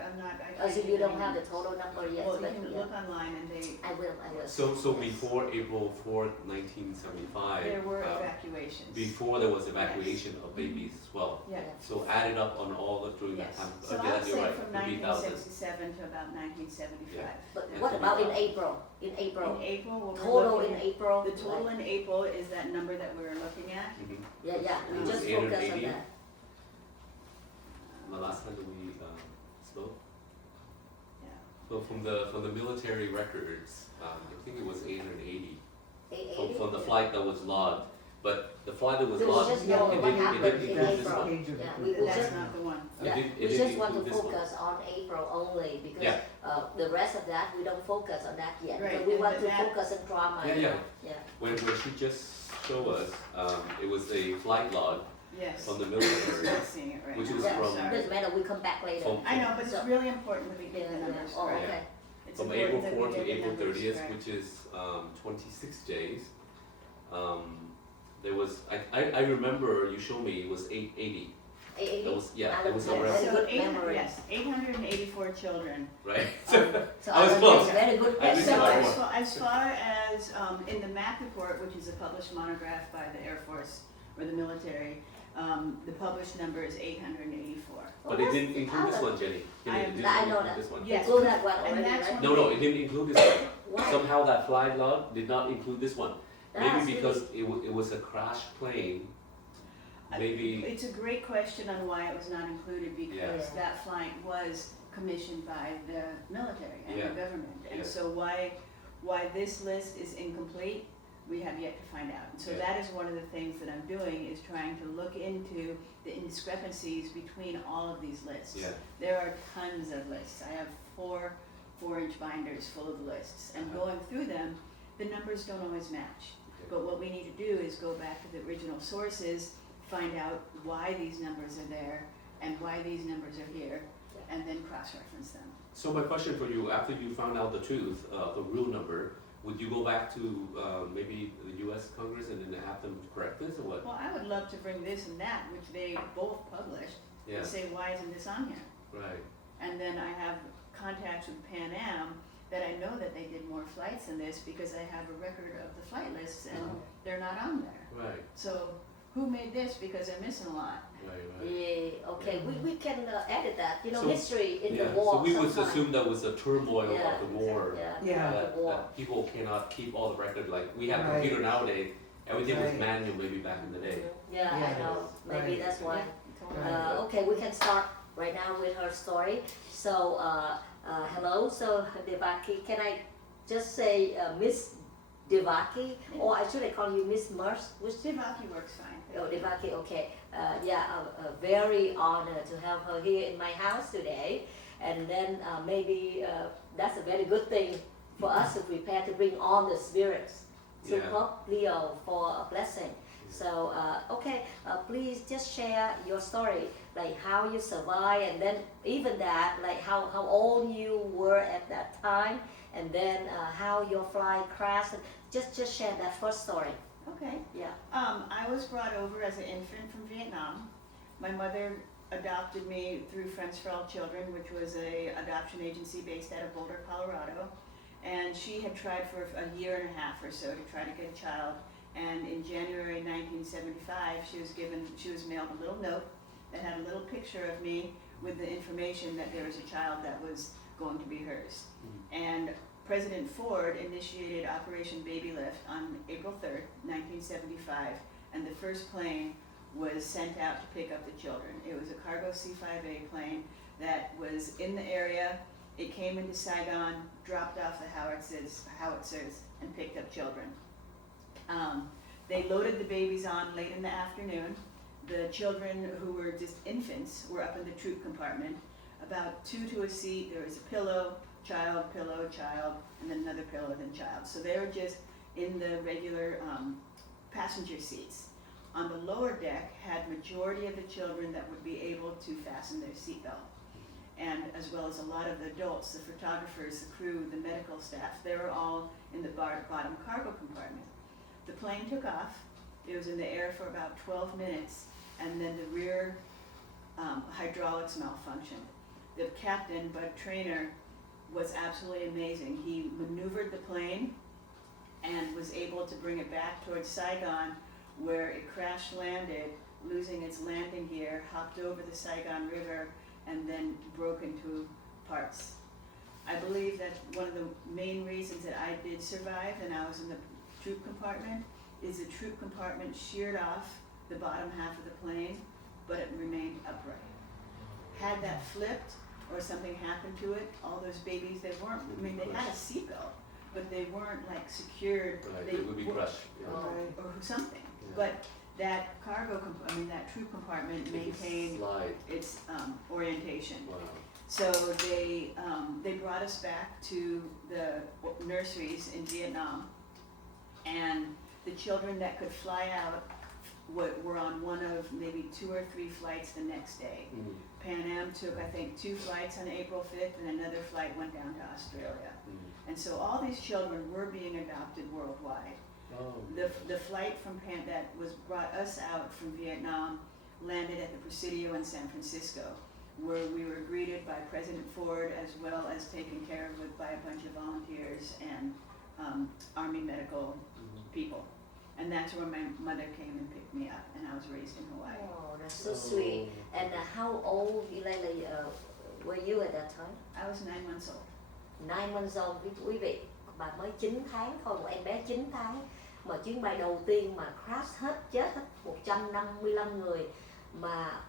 So you don't have the total number yet, Well, you but can yeah. look online and I will. So before April 4th, 1975, there were evacuations. before there was evacuation of babies as well. Yeah. So added up on all the during Yes. that time. So Okay, I'll then you're say right. from 3,000. 1967 to about 1975. But Yeah, what so about in about- April? In April, In April, what we're total looking in at, April. the total in April is that number that we're looking at. Mhm. Yeah. We It was just focus on 880. that. The last time that we spoke. Yeah. So from the military records, I think it was 880 880. from the flight that was logged. But the flight that was We logged, just it know didn't what happened in include this April. one. Yeah, we That's just not the one. Yeah, It we didn't just want to include this one. focus on April only because Yeah. the rest of that we don't focus on that yet. Right, But we and want to that- focus on drama. Yeah. Yeah. When she just showed us, it was a flight log Yes. from the military. Not seeing it right Which now. is Yeah, from- Sorry. doesn't matter. We come back later. From- I know, but it's So- really important that we get the numbers Oh, correct. okay. It's From important April that we 4th to get the April numbers 30th, correct. which is 26 days. There was I remember you showed me it was 880, 880. That was- yeah, Alan it was has around- very So good 800, memory. yes, 884 children. right? So I was Alan close. has very good I missed So that memory. one. as far as in the MAP report, which is a published monograph by the Air Force or the military, the published number is 884. But it didn't include this one, Jenny. It I didn't know include that. this one. Yes. Include that one And already, that's right? one- No, it didn't include this one. Why? Somehow that flight log did not include this one. That's Maybe because it was a crash plane. Maybe It's a great question on why it was not included because Yeah. that flight was commissioned by the military and Yeah. the government. And Yeah. so why this list is incomplete, we have yet to find out. And so Yeah. that is one of the things that I'm doing is trying to look into the discrepancies between all of these lists. Yeah. There are tons of lists. I have four-inch binders full of lists. And going through them, the numbers don't always match. But what we need to do is go back to the original sources, find out why these numbers are there and why these numbers are here, and then cross-reference them. So my question for you, after you found out the truth, the real number, would you go back to maybe the U.S. Congress and then have them correct this or what? Well, I would love to bring this and that, which they both published, Yeah, and say, why isn't this on here? right. And then I have contacts with Pan Am that I know that they did more flights than this because I have a record of the flight lists and they're not on there. Right, So who made this because they're missing a lot? right. Yeah, okay, we can edit that. You know, So- history in the Yeah, war. so we would sometimes- assume that was the turmoil Yeah, of the war. Yeah, Yeah. the war. That people cannot keep all the record, like we have a Right. computer nowadays, everything was Right. manual maybe back in the day. Yeah, I Yes, know. Maybe right. that's why. Right. Okay, we can start right now with her story. So, hello. So, Devaki, can I just say Miss Devaki, or should I call you Miss Merce? Which Devaki works fine. Oh, Devaki, okay. Very honored to have her here in my house today. And then maybe that's a very good thing for us to prepare to bring on the spirits to Yeah. Pope Leo for a blessing. So okay, please just share your story, like how you survive, and then even that, like how old you were at that time, and then how your flight crashed. Just share that first story. Okay. Yeah. I was brought over as an infant from Vietnam. My mother adopted me through Friends for All Children, which was a adoption agency based out of Boulder, Colorado. And she had tried for a year and a half or so to try to get a child. And in January 1975, she was mailed a little note that had a little picture of me with the information that there was a child that was going to be hers. And President Ford initiated Operation Baby Lift on April 3rd, 1975, and the first plane was sent out to pick up the children. It was a cargo C-5A plane that was in the area. It came into Saigon, dropped off the howitzers, and picked up children. They loaded the babies on late in the afternoon. The children who were just infants were up in the troop compartment. About 2 to a seat, there was a pillow, child, and then another pillow, then child. So they were just in the regular passenger seats. On the lower deck had majority of the children that would be able to fasten their seatbelt. And as well as a lot of the adults, the photographers, the crew, the medical staff, they were all in the bottom cargo compartment. The plane took off. It was in the air for about 12 minutes, and then the rear hydraulics malfunctioned. The captain, Bud Trainer, was absolutely amazing. He maneuvered the plane and was able to bring it back towards Saigon, where it crash landed, losing its landing gear, hopped over the Saigon River, and then broke into parts. I believe that one of the main reasons that I did survive and I was in the troop compartment is the troop compartment sheared off the bottom half of the plane, but it remained upright. Had that flipped or something happened to it, all those babies, they had a seatbelt, but they weren't like secured. Right, They it would be crushed. Yeah. or something. Yeah. But that that troop compartment maintained Slide. its orientation. Wow. So they brought us back to the nurseries in Vietnam, and the children that could fly out were on one of maybe 2 or 3 flights the next day. Pan Am took, I think, 2 flights on April 5th, and another flight went down to Australia. And so all these children were being adopted worldwide. Oh. The flight from that brought us out from Vietnam landed at the Presidio in San Francisco, where we were greeted by President Ford as well as taken care of by a bunch of volunteers and Army medical people. And that's where my mother came and picked me up, and I was raised in Hawaii. Oh, that's so sweet. And how old, were you at that time? I was 9 months old. 9 months old, quý vị. Bà mới 9 tháng thôi, một em bé 9 tháng. Mà chuyến bay đầu tiên mà crash hết, chết hết 155 người. Mà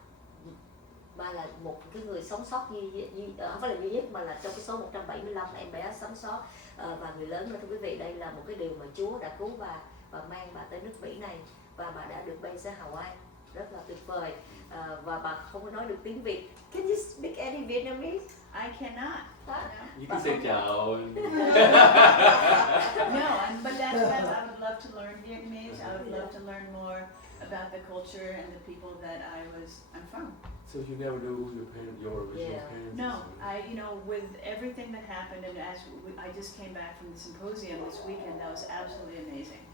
bà là một cái người sống sót không phải là duy nhất mà là trong cái số 175 em bé sống sót. Và người lớn nữa thưa quý vị, đây là một cái điều mà Chúa đã cứu bà và mang bà tới nước Mỹ này, và bà đã được bay sang Hawaii, rất là tuyệt vời. Và bà không có nói được tiếng Việt. Can you speak any Vietnamese? I cannot. You can say chào. No, but that's I would love to learn Vietnamese. I would love to learn more about the culture and the people that I'm from. So you never knew your original parents? No, with everything that happened, and I just came back from the symposium this weekend, that was absolutely amazing.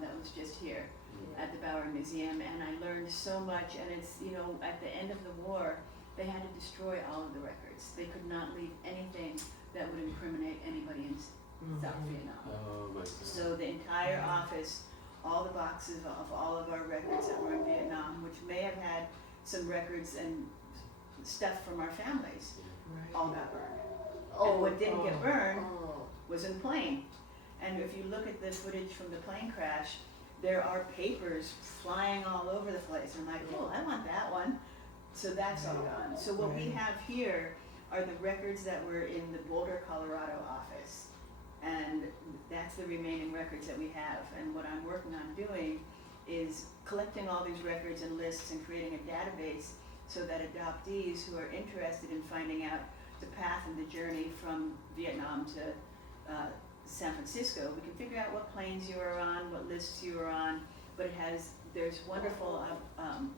That was just here at the Bower Museum, and I learned so much. And it's, at the end of the war, they had to destroy all of the records. They could not leave anything that would incriminate anybody in South Vietnam. Oh my God. So the entire office, all the boxes of all of our records that were in Vietnam, which may have had some records and stuff from our families, all got burned. And what didn't get burned was in the plane. And if you look at the footage from the plane crash, there are papers flying all over the place. I'm like, oh, I want that one. So that's all gone. So what we have here are the records that were in the Boulder, Colorado office. And that's the remaining records that we have. And what I'm working on doing is collecting all these records and lists and creating a database so that adoptees who are interested in finding out the path and the journey from Vietnam to San Francisco, we can figure out what planes you were on, what lists you were on, but it has there's wonderful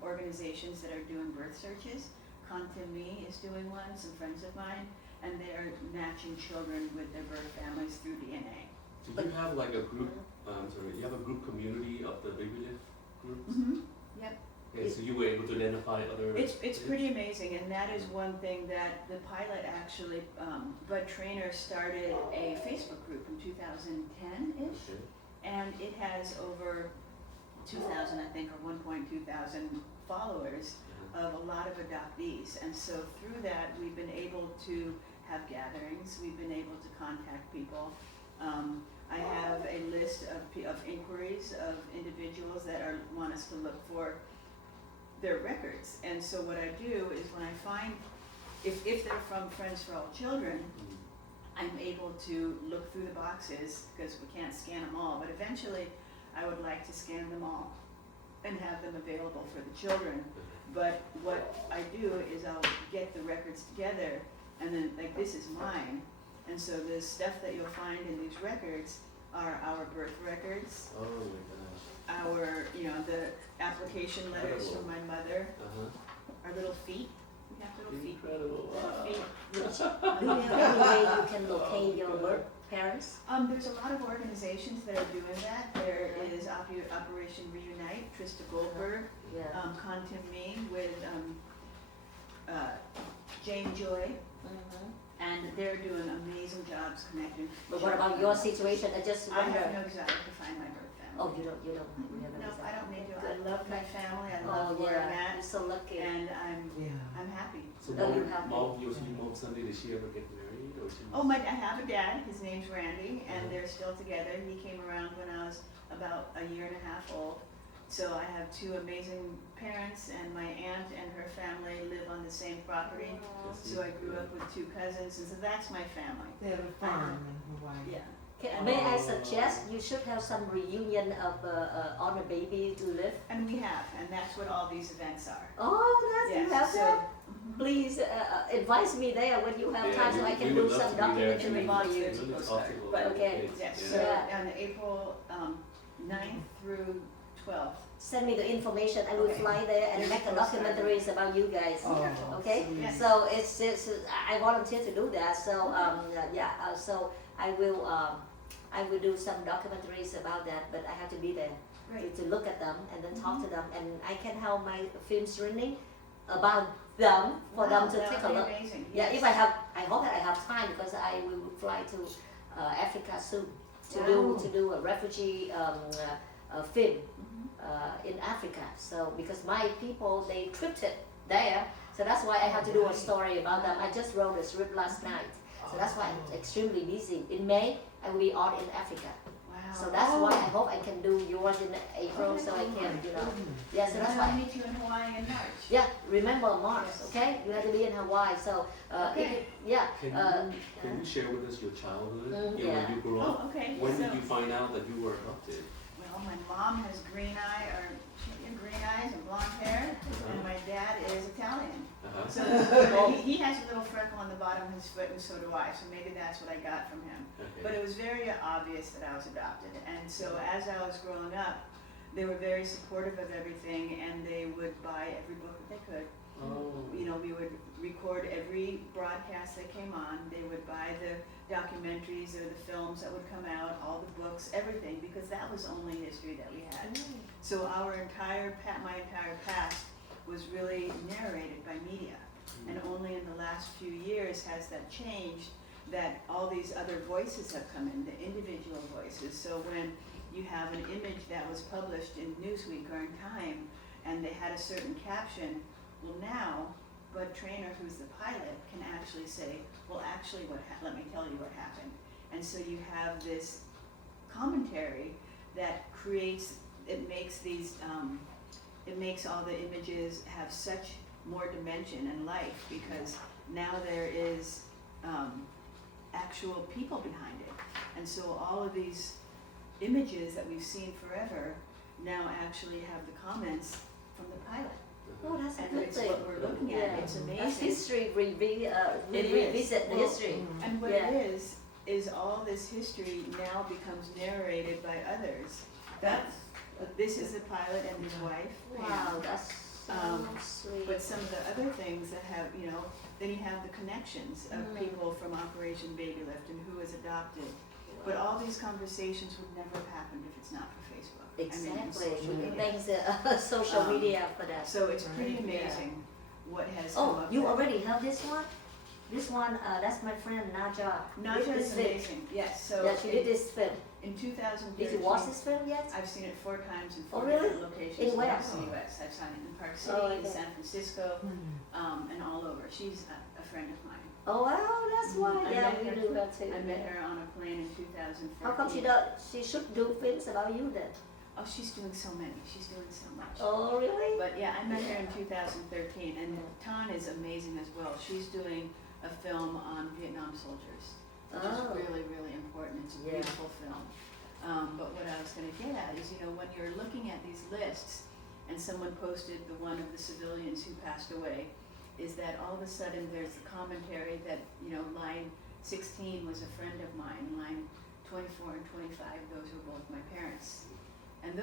organizations that are doing birth searches. Contim Me is doing one, some friends of mine, and they're matching children with their birth families through DNA. Do you have like a group? You have a group community of the baby lift groups. Mm-hmm. Yep. Okay, so you were able to identify other. It's pretty amazing, and that is one thing that the pilot actually, Bud Trainer started a Facebook group in 2010-ish, Okay. and it has over 2,000, I think, or 1.2 thousand followers of a lot of adoptees. And so through that, we've been able to have gatherings, we've been able to contact people. I have a list of inquiries of individuals that want us to look for their records. And so what I do is when I find, if they're from Friends for All Children, I'm able to look through the boxes, because we can't scan them all, but eventually I would like to scan them all and have them available for the children. But what I do is I'll get the records together, and then, like, this is mine. And so the stuff that you'll find in these records are our birth records, Oh my gosh. our, the application letters from my mother, Uh-huh. our little feet. We have little feet. Incredible. Little feet. Do you have any way you can locate your birth parents? There's a lot of organizations that are doing that. There is Operation Reunite, Trista Goldberg, Yeah. Contim Me with Jane Joy, Mhm. and they're doing amazing jobs connecting. But what about your situation? I just I wonder. have no desire to find my birth family. Oh, you don't have No, any I don't need to. I Good. love my family. I Oh, love where I'm yeah. You're at, so lucky. and Yeah. I'm happy. So Oh, you mom, have- mom Sunday, did she ever get married, or she? Oh, I have a dad. His name's Randy, and they're still together. He came around when I was about a year and a half old. So I have two amazing parents, and my aunt and her family live on the same property. So I grew up with two cousins, and so that's my family. They have a farm in Hawaii. Yeah. May I suggest you should have some reunion of on a baby to live? And we have, and that's what all these events are. Oh, that's you have so, that. Please advise me there when you have time, so I can do some documentary for you. But okay. Yes, Yeah. so on April 9th through 12th. Send me the information. I will Okay. fly there and make a documentaries about you guys. Oh, Okay, sweet. Yes. so it's I volunteer to do that. So so I will do some documentaries about that. But I have to be there Great. to look at them and then talk to them, and I can help my film screening about them for them to Wow, take that a would look. be amazing. Yeah, Yes. if I hope that I have time, because I will fly to Africa soon to do a refugee film in Africa. So because my people, they tripped it there, so that's why I have to do a story about them. I just wrote a script last night, so that's why I'm extremely busy. In May I will be on in Africa, Wow. so that's why I hope I can do yours in April, so I can, yeah, so that's And why. I'll meet you in Hawaii in March. Yeah, remember Mars, Yes. okay? You have to be in Hawaii, so Okay. Can you share with us your childhood? Yeah. When you grew up? Oh, okay. When So, did you find out that you were adopted? well, my mom has green eyes and blonde hair, and my dad is Italian. Uh-huh. So he has a little freckle on the bottom of his foot, and so do I. So maybe that's what I got from him. But Okay. it was very obvious that I was adopted. And so as I was growing up, they were very supportive of everything, and they would buy every book that they could. Oh. We would record every broadcast that came on. They would buy the documentaries or the films that would come out, all the books, everything, because that was only history that we had. So my entire past was really narrated by media. And only in the last few years has that changed, that all these other voices have come in, the individual voices. So when you have an image that was published in Newsweek or in Time, and they had a certain caption, well now, Bud Trainer, who's the pilot, can actually say, well actually let me tell you what happened. And so you have this commentary that makes all the images have such more dimension and life, because now there is actual people behind it. And so all of these images that we've seen forever now actually have the comments from the pilot. Oh, that's a And good it's thing. what we're looking at. Yeah. It's That's amazing. history, It is. revisit the Well, history. And what Yeah. it is all this history now becomes narrated by others. That's This is the pilot and his wife. Wow, Pam. that's so sweet. But some of the other things that have, then you have the connections of people from Operation Baby Lift and who is adopted. But all these conversations would never have happened if it's not for Facebook. I mean, and Exactly. social media. Thanks social media for that. So it's pretty Right. amazing what has come Oh, up. you with. already have this one? This one, that's my friend Naja. Naja This is film. amazing. Yes. So Yeah, she did this film. in 2013. Did you watch this film yet? I've seen it 4 times in Oh, 4 really? different locations In where? across the U.S. I've seen it in Park City, Oh, in okay. San Francisco, Mm. and all over. She's a friend of mine. Oh wow, that's why. I Yeah, met we her- do that too. I met her on a plane in 2014. How come she should do films about you then? Oh, she's doing so many. She's doing so much. Oh really? But yeah, I met her in 2013, and Tan is amazing as well. She's doing a film on Vietnam soldiers, which is Oh. really, really important. It's a Yeah. beautiful film. But what I was going to get at is, when you're looking at these lists, and someone posted the one of the civilians who passed away, is that all of a sudden there's the commentary that, line 16 was a friend of mine, line 24 and 25, those were both my parents. And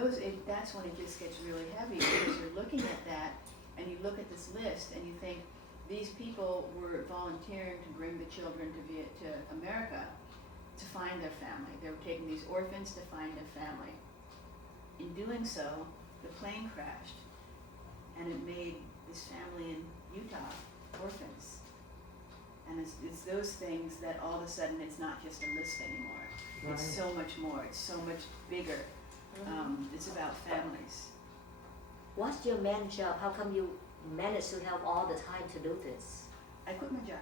that's when it just gets really heavy, because you're looking at that, and you look at this list, and you think, these people were volunteering to bring the children to America to find their family. They were taking these orphans to find their family. In doing so, the plane crashed, and it made this family in Utah orphans. And it's those things that all of a sudden it's not just a list anymore. It's Right. so much more. It's so much bigger. It's about families. What's your main job? How come you manage to have all the time to do this? I quit my job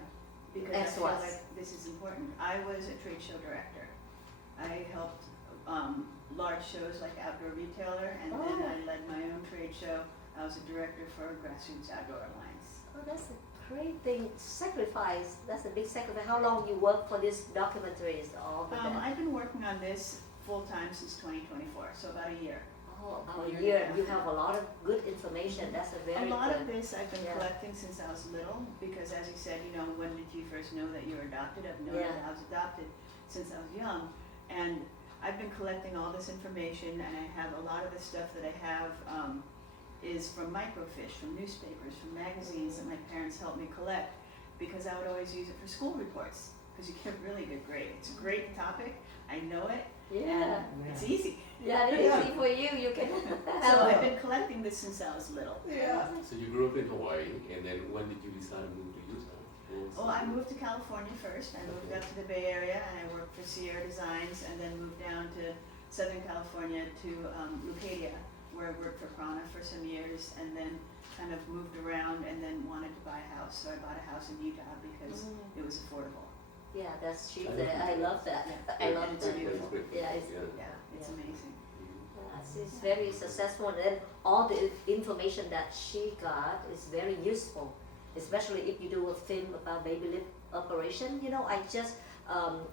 because I feel Excellent. like this is important. I was a trade show director. I helped large shows like Outdoor Retailer, and then Oh. I led my own trade show. I was a director for Grassroots Outdoor Alliance. Oh, that's a great thing. Sacrifice. That's a big sacrifice. How long you work for this documentaries? All of that? I've been working on this full time since 2024, so about a year. Oh, about year a and a year. half You now. have a lot of good information. That's a very A lot good. of this I've been Yeah. collecting since I was little, because as you said, when did you first know that you were adopted? I've known Yeah. that I was adopted since I was young, and I've been collecting all this information, and I have a lot of the stuff that I have is from microfiche, from newspapers, from magazines that my parents helped me collect, because I would always use it for school reports, because you get a really good grade. It's a great topic, I know it, Yeah. and it's easy. Yeah, it's easy for you. You can. So I've been collecting this since I was little. So you grew up in Hawaii, and then when did you decide to move to Utah? What was Well, the- I moved to California first. I moved up to the Bay Area, and I worked for Sierra Designs, and then moved down to Southern California to Leucadia, where I worked for Prana for some years, and then kind of moved around, and then wanted to buy a house. So I bought a house in Utah because it was affordable. Yeah, that's cheap I there. love I love that. I Yeah, love it's that. beautiful. Great. Yeah, it's Yeah, it's Yeah. amazing. Yes, it's very successful, and then all the information that she got is very useful, especially if you do a film about baby lift operation.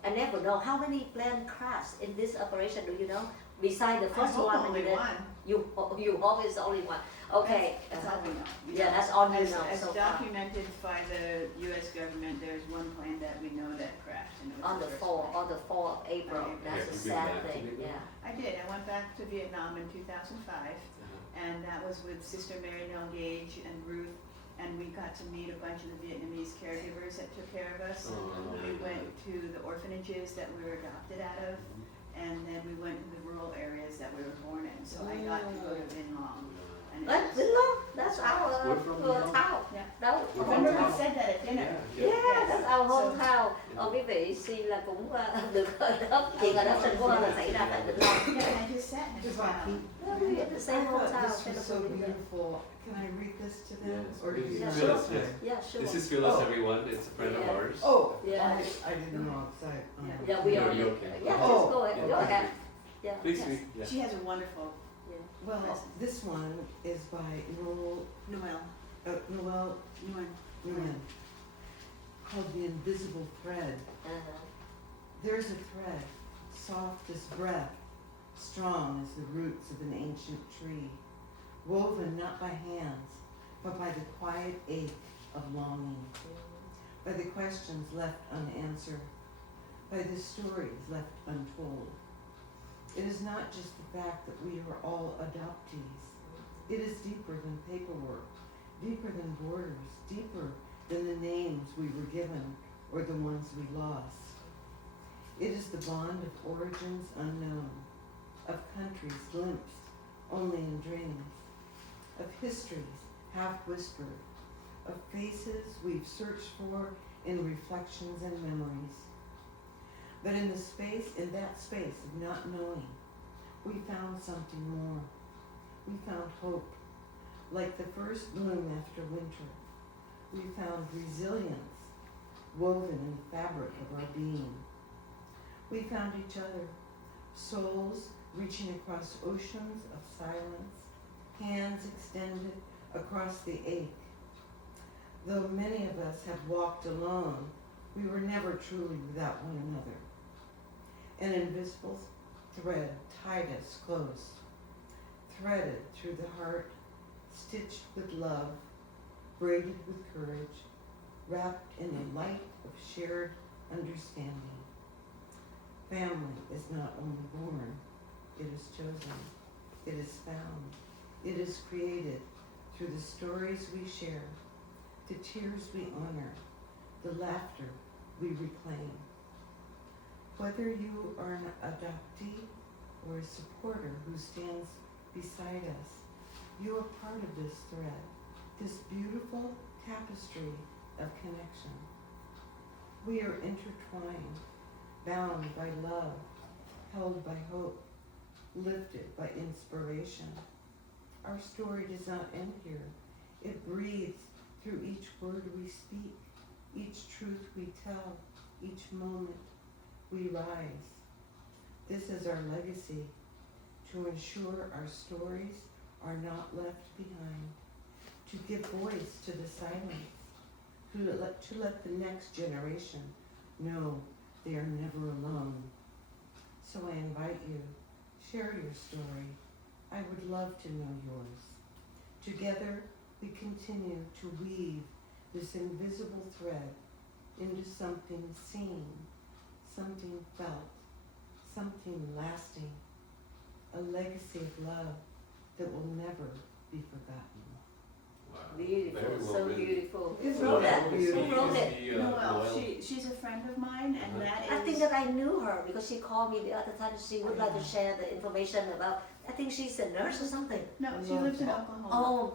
I never know how many plane crashed in this operation. Do you know? Besides the first I hope one, only and then one. you always only one. Okay. That's all we know. Yeah, that's all you As, know as so far. documented by the U.S. government, there's one plane that we know that crashed, and it was On the first 4th, plane. on the 4th of April. Okay. That's Have a you been sad back to thing. Vietnam? Yeah. I did. I went back to Vietnam in 2005, and that was with Sister Mary Nell Gage and Ruth, and we got to meet a bunch of the Vietnamese caregivers that took care of us. Oh, We went to the orphanages that we were adopted out of, and then we went to the rural areas that we were born in. So I got to go to Vinh Long. And it That's was- Vinh Long. That's our We're from Vinh Long. town. Yeah. Đó, Remember we hometown. said that at dinner? Yeah, that's our So- hometown. Quý vị xin là cũng được chuyện ở đó sinh của là xảy ra tại Vĩnh Long. Yeah, and I just sat next Just to like him. Yeah, we at the I same thought hometown. this was so beautiful. Can I read this to them? Yes, Or do please. you Yeah, know? sure. Phyllis, yes. Yeah, sure. This is Phyllis, Oh. everyone. It's a friend of Yeah. ours. Oh, Yeah. I didn't know. So, Yeah, we No, are. you're okay. Yeah, Oh. just go ahead. Yeah, Go please ahead. read. Yeah. Please Yes. read. Yeah. She has a wonderful Yeah. well, present. this one is by Noel. Noel Nguyen. Nguyen, called The Invisible Thread. Uh-huh. There's a thread, soft as breath, strong as the roots of an ancient tree, woven not by hands, but by the quiet ache of longing, by the questions left unanswered, by the stories left untold. It is not just the fact that we are all adoptees. It is deeper than paperwork, deeper than borders, deeper than the names we were given or the ones we lost. It is the bond of origins unknown, of countries glimpsed only in dreams, of histories half whispered, of faces we've searched for in reflections and memories. But in that space of not knowing, we found something more. We found hope, like the first bloom after winter. We found resilience woven in the fabric of our being. We found each other, souls reaching across oceans of silence, hands extended across the ache. Though many of us have walked alone, we were never truly without one another. An invisible thread tied us close, threaded through the heart, stitched with love, braided with courage, wrapped in a light of shared understanding. Family is not only born, it is chosen, it is found, it is created through the stories we share, the tears we honor, the laughter we reclaim. Whether you are an adoptee or a supporter who stands beside us, you are part of this thread, this beautiful tapestry of connection. We are intertwined, bound by love, held by hope, lifted by inspiration. Our story does not end here. It breathes through each word we speak, each truth we tell, each moment we rise. This is our legacy, to ensure our stories are not left behind, to give voice to the silence, to let the next generation know they are never alone. So I invite you, share your story. I would love to know yours. Together, we continue to weave this invisible thread into something seen, something felt, something lasting, a legacy of love that will never be forgotten. Wow. Beautiful, Very well so written. beautiful. Who Who wrote that? Who Who wrote is it? the, Noelle, Noelle? she's a friend of mine, and that is. I think that I knew her because she called me the other time. She would like to share the information about. I think she's a nurse or something. No, she lives in Oklahoma. Oh,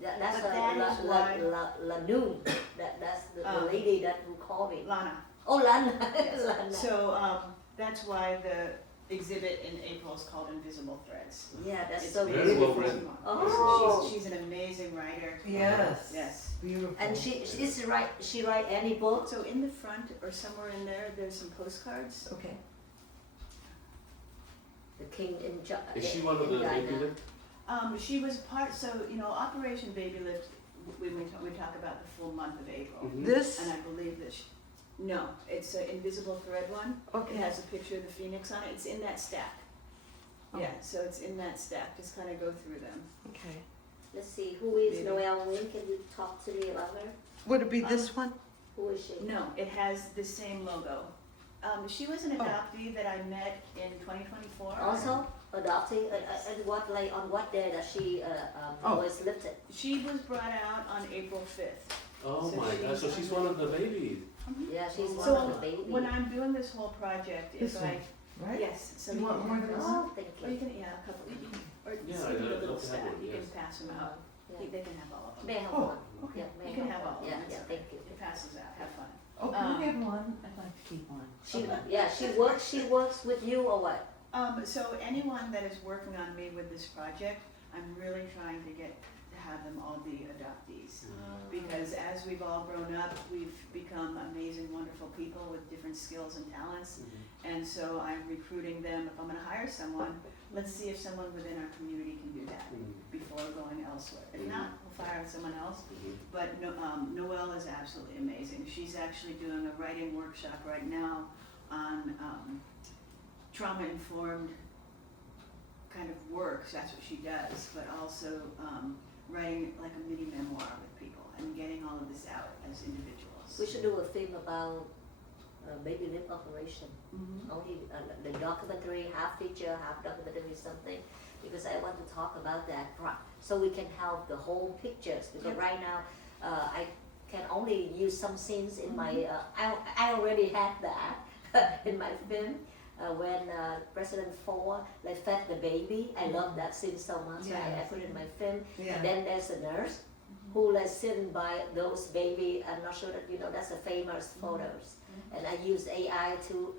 that's But that is why- Lanoon. That's the lady that who called me. Lana. Oh, Lana. Yes. Lana. So that's why the exhibit in April is called Invisible Threads. Yeah, that's It's so very beautiful. well written. Oh. She's an amazing writer. Yes. Yes. Beautiful. And she write any book? So in the front or somewhere in there, there's some postcards. Okay. The King in Is she one of the baby lift? She was part. So Operation Baby Lift. We talk about the full month of April, Mhm. This, and I believe that. No, it's an Invisible Thread one. It okay, has a picture of the phoenix on it. It's in that stack. Oh. Yeah, so it's in that stack. Just kind of go through them. okay. Let's see, who is Maybe. Noelle Wynn? Can you talk to me about her? Would it be this one? Who is she? No, it has the same logo. She was an Oh. adoptee that I met in 2024. Also adopting, and on what day that she Oh. was lifted? She was brought out on April 5th. Oh So my God, so she's she's one of the babies. Yeah, she's one So of the babies. when I'm doing this whole project, This if one, I right? yes, so You you want can more have of those. Oh, thank Or you you. can a couple, or Yeah, just I'd give me a love little to have stack. one, You can yes. pass them out. Yeah. They can have all of them. May I have Oh, one? okay. Yeah, may You I can have have one? all of Yeah, them. yeah, It's thank okay. you. It passes out. Have fun. Oh, can we have one? I'd like to keep one. She works with you or what? So anyone that is working on me with this project, I'm really trying to get to have them all be adoptees. Because as we've all grown up, we've become amazing, wonderful people with different skills and talents. And so I'm recruiting them. If I'm gonna hire someone, let's see if someone within our community can do that before going elsewhere. If not, we'll fire someone else. But Noelle is absolutely amazing. She's actually doing a writing workshop right now on trauma-informed kind of work. So that's what she does, but also writing like a mini memoir with people and getting all of this out as individuals. We should do a film about baby lip operation. Mhm. Only the documentary, half feature, half documentary, something, because I want to talk about that, so we can have the whole pictures. Because Yep. right now, I can only use some scenes in my. I already had that in my film. When President Ford like fed the baby, I love that scene so much. So I put it in my film. Yeah. And then there's a nurse who like sitting by those baby. I'm not sure that you know that's a famous photos. And I use AI to,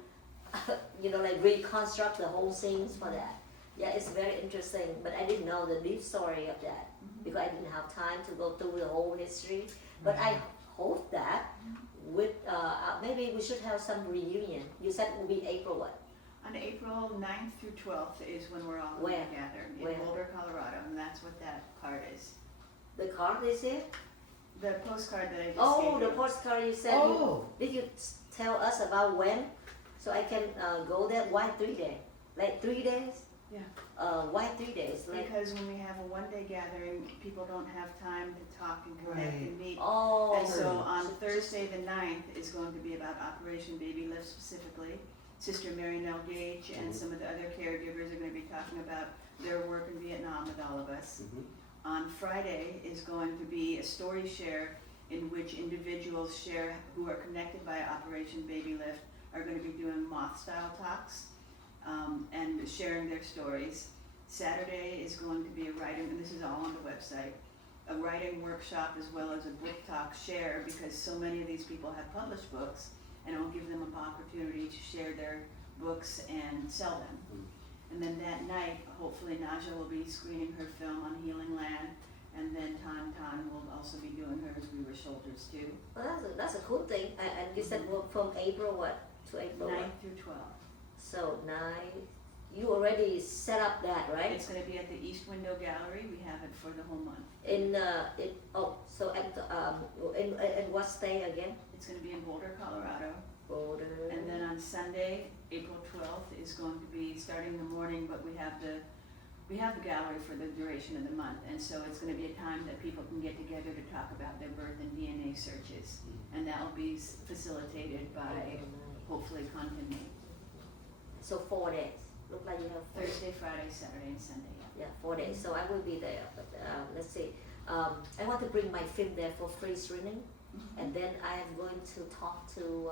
like reconstruct the whole scenes for that. Yeah, it's very interesting. But I didn't know the deep story of that because I didn't have time to go through the whole history. But I hope that with maybe we should have some reunion. You said it will be April what? On April 9th through 12th is when we're all Where? together in Where? Boulder, Colorado, and that's what that card is. The card is it? The postcard that I just Oh, gave the you. postcard you said. Oh. Did you tell us about when? So I can go there. Why 3 days? Like 3 days? Yeah. Why 3 days? Like Because when we have a one-day gathering, people don't have time to talk and connect and meet. oh. And so on Thursday the 9th is going to be about Operation Baby Lift specifically. Sister Mary Nell Gage and some of the other caregivers are going to be talking about their work in Vietnam with all of us. On Friday is going to be a story share in which individuals share who are connected by Operation Baby Lift are going to be doing moth style talks and sharing their stories. Saturday is going to be a writing, and this is all on the website, a writing workshop as well as a book talk share, because so many of these people have published books, and it'll give them an opportunity to share their books and sell them. And then that night, hopefully Naja will be screening her film on Healing Land, and then Tan will also be doing hers, We Were Soldiers too. Well, that's a cool thing. And you said from April what to April? 9th through 12th. So 9. You already set up that, right? It's going to be at the East Window Gallery. We have it for the whole month. In so at in what state again? It's going to be in Boulder, Colorado. Boulder. And then on Sunday, April 12th is going to be starting in the morning, but we have the gallery for the duration of the month, and so it's going to be a time that people can get together to talk about their birth and DNA searches, and that will be facilitated by hopefully Content. So 4 days. Look like you have Thursday, Friday, Saturday, and Sunday. Yeah, 4 days. So I will be there. But let's see. I want to bring my film there for free screening, and then I am going to talk to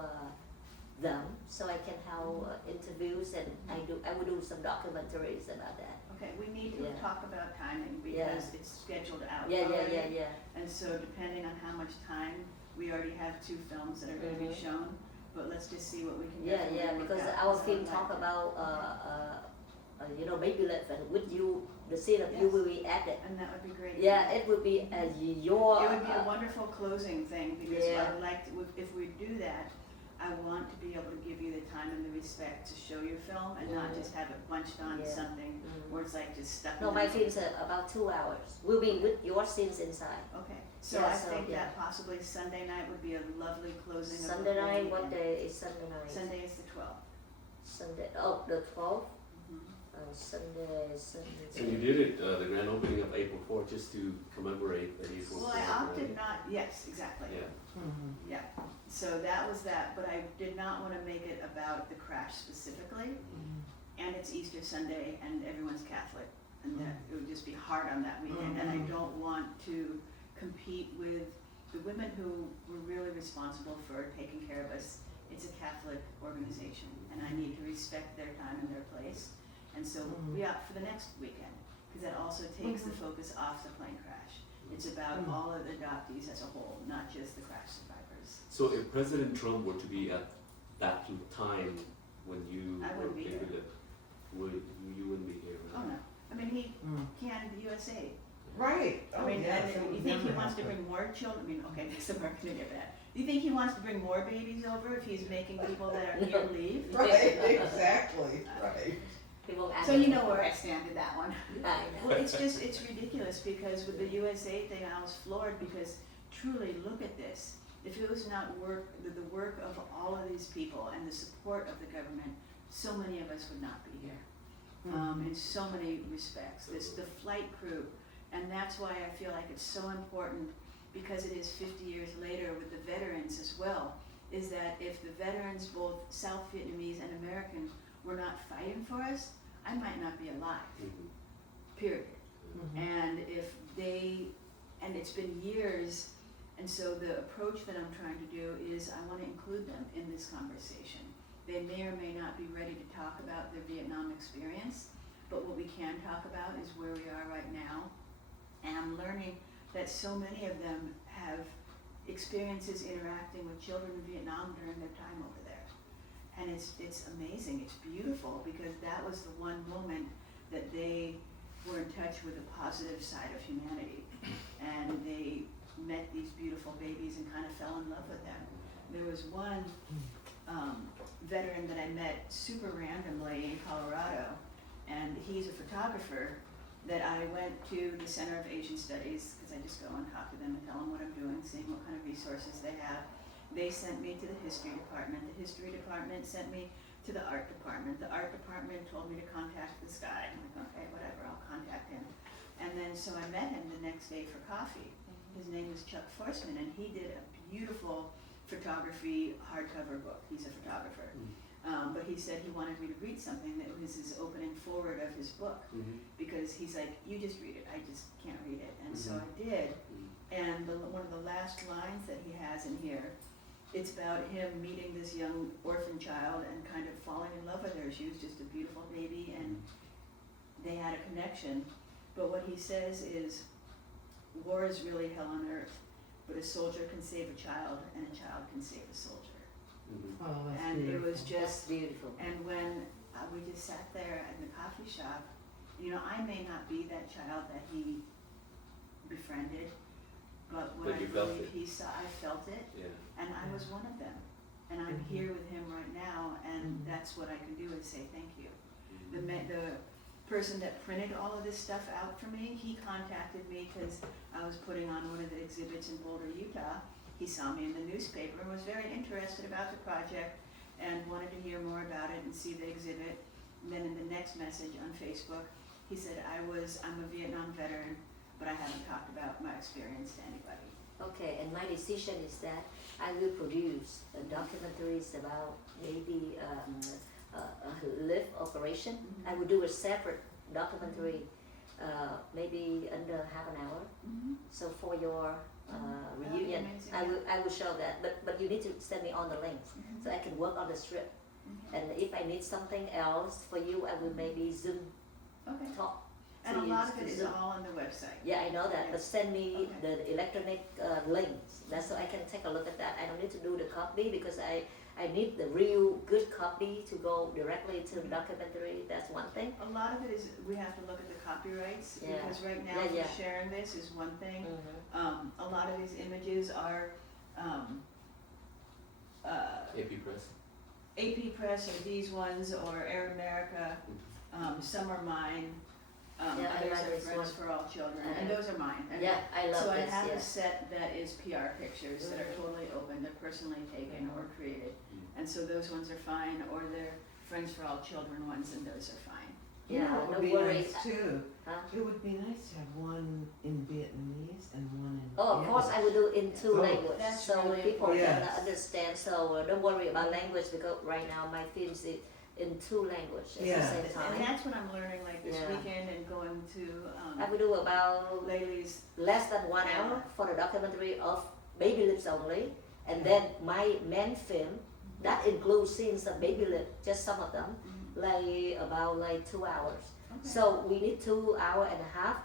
them so I can have interviews, and I will do some documentaries about that. Okay, we need to Yeah. talk about timing Yeah. because it's scheduled out Yeah, already. yeah. And so depending on how much time, we already have 2 films that are going to be shown, but let's just see what we can Yeah, definitely yeah, work because out. our So film I'd like talk to- about baby lift, and with you, the scene of you Yes. will be added. And that would be great. Yeah, it would be your. It would be a wonderful closing thing, because Yeah. I would like to, if we do that, I want to be able to give you the time and the respect to show your film and not just have it bunched on Yeah. something where it's like just stuck. No, in my the- films are about 2 hours. We'll be with your scenes inside. Okay, so Yeah, I so, think yeah. that possibly Sunday night would be a lovely closing of the Sunday whole night, what weekend. day is Sunday night? Sunday is the 12th. Sunday, oh, the 12th? Mhm. Sunday. So you did it, the grand opening of April 4th, just to commemorate the April 4th. Well, I opted not, yes, exactly. Yeah. Yeah, so that was that, but I did not want to make it about the crash specifically. And it's Easter Sunday and everyone's Catholic, and that it would just be hard on that weekend. And I don't want to compete with the women who were really responsible for taking care of us. It's a Catholic organization, and I need to respect their time and their place. And so we opt for the next weekend, because that also takes the focus off the plane crash. It's about all of the adoptees as a whole, not just the crash survivors. So if President Trump were to be at that time when you I wouldn't be were here. able to- you wouldn't be here, Oh, right? no, I mean, he canned USA. Right. I mean, yes, and that you would think he never wants to happen. bring more children? I mean, okay, so we're gonna get that. Do you think he wants to bring more babies over if he's making people that are here leave? Right, exactly, right. People ask So you know where I stand with that one. I know. Well, it's ridiculous, because with the USA thing, I was floored, because truly, look at this. If it was not the work of all of these people and the support of the government, so many of us would not be here. In so many respects, the flight crew, and that's why I feel like it's so important, because it is 50 years later with the veterans as well. is that if the veterans, both South Vietnamese and American, were not fighting for us, I might not be alive, period. And if they, and it's been years, and so the approach that I'm trying to do is I want to include them in this conversation. They may or may not be ready to talk about their Vietnam experience, but what we can talk about is where we are right now. And I'm learning that so many of them have experiences interacting with children in Vietnam during their time over there. And it's amazing, it's beautiful, because that was the one moment that they were in touch with the positive side of humanity. And they met these beautiful babies and kind of fell in love with them. There was one veteran that I met super randomly in Colorado, and he's a photographer that I went to the Center of Asian Studies, because I just go and talk to them and tell them what I'm doing, seeing what kind of resources they have. They sent me to the history department. The history department sent me to the art department. The art department told me to contact this guy. I'm like, okay, whatever, I'll contact him. And then so I met him the next day for coffee. His name is Chuck Forsman, and he did a beautiful photography hardcover book. He's a photographer. But he said he wanted me to read something that was his opening forward of his book, because he's like, you just read it, I just can't read it. And so I did, and one of the last lines that he has in here, it's about him meeting this young orphan child and kind of falling in love with her. She was just a beautiful baby, and they had a connection. But what he says is, war is really hell on earth, but a soldier can save a child, and a child can save a soldier. Oh, that's And beautiful. it was That's just, beautiful. and when we just sat there in the coffee shop, you know, I may not be that child that he befriended, but when But I you felt believe it. he saw, I felt it, Yeah. and I was one of them. And I'm here with him right now, and that's what I can do is say thank you. The person that printed all of this stuff out for me, he contacted me because I was putting on one of the exhibits in Boulder, Utah. He saw me in the newspaper and was very interested about the project and wanted to hear more about it and see the exhibit. And then in the next message on Facebook, he said, I'm a Vietnam veteran, but I haven't talked about my experience to anybody. Okay, and my decision is that I will produce documentaries about maybe a live operation. I will do a separate documentary, maybe under half an hour. So for your reunion, amazing, I will show that. But you need to send me on the links so I can work on the script. And if I need something else for you, I will maybe Zoom Okay. talk. And to a you lot of to it is Zoom. all on the website. Yeah, I know that, Yeah. but send me Okay. the electronic links. That's so I can take a look at that. I don't need to do the copy because I need the real good copy to go directly to the documentary. That's one thing. A lot of it is, we have to look at the copyrights, Yeah. because right now, Yeah, yeah. sharing this is one thing. Mhm. A lot of these images are, AP Press. AP Press or these ones or Air America, some are mine, Yeah, I others like are this Friends one. for All Children, and Uh-huh. those are mine. And Yeah, I love so this. I have Yeah. a set that is PR pictures that are Mhm. totally open, they're personally taken or created, Mm. and so those ones are fine, or they're Friends for All Children ones, and those are fine. You know Yeah, what would no be worries. nice too? Huh? It would be nice to have one in Vietnamese and one in Oh, of course, I will do in two Oh, languages, that's so really people important. can Yes. understand. So don't worry about language because right now my films is in two languages at Yeah. the same And time. that's what I'm learning, like this Yeah. weekend and going to, I will do about Laylee's. less than 1 hour for the documentary of baby lips only, and then my main film that includes scenes of baby lip, just some of them, like about like 2 hours. So we need 2 hours and a half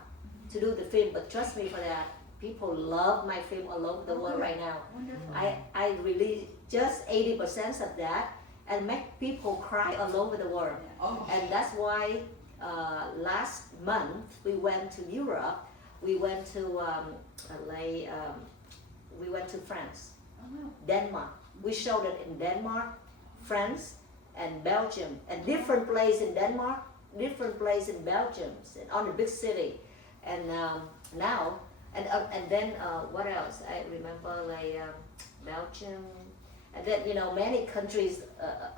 to do the film, but trust me for that. People love my film all over the world right now. Wonderful. I release just 80% of that and make people cry all over the world. Oh, And that's why last month we went to Europe. We went to we went to France, Oh, wow. Denmark. We showed it in Denmark, France, and Belgium, and different place in Denmark, different place in Belgium, on a big city. And now, and then what else? I remember like Belgium, and then many countries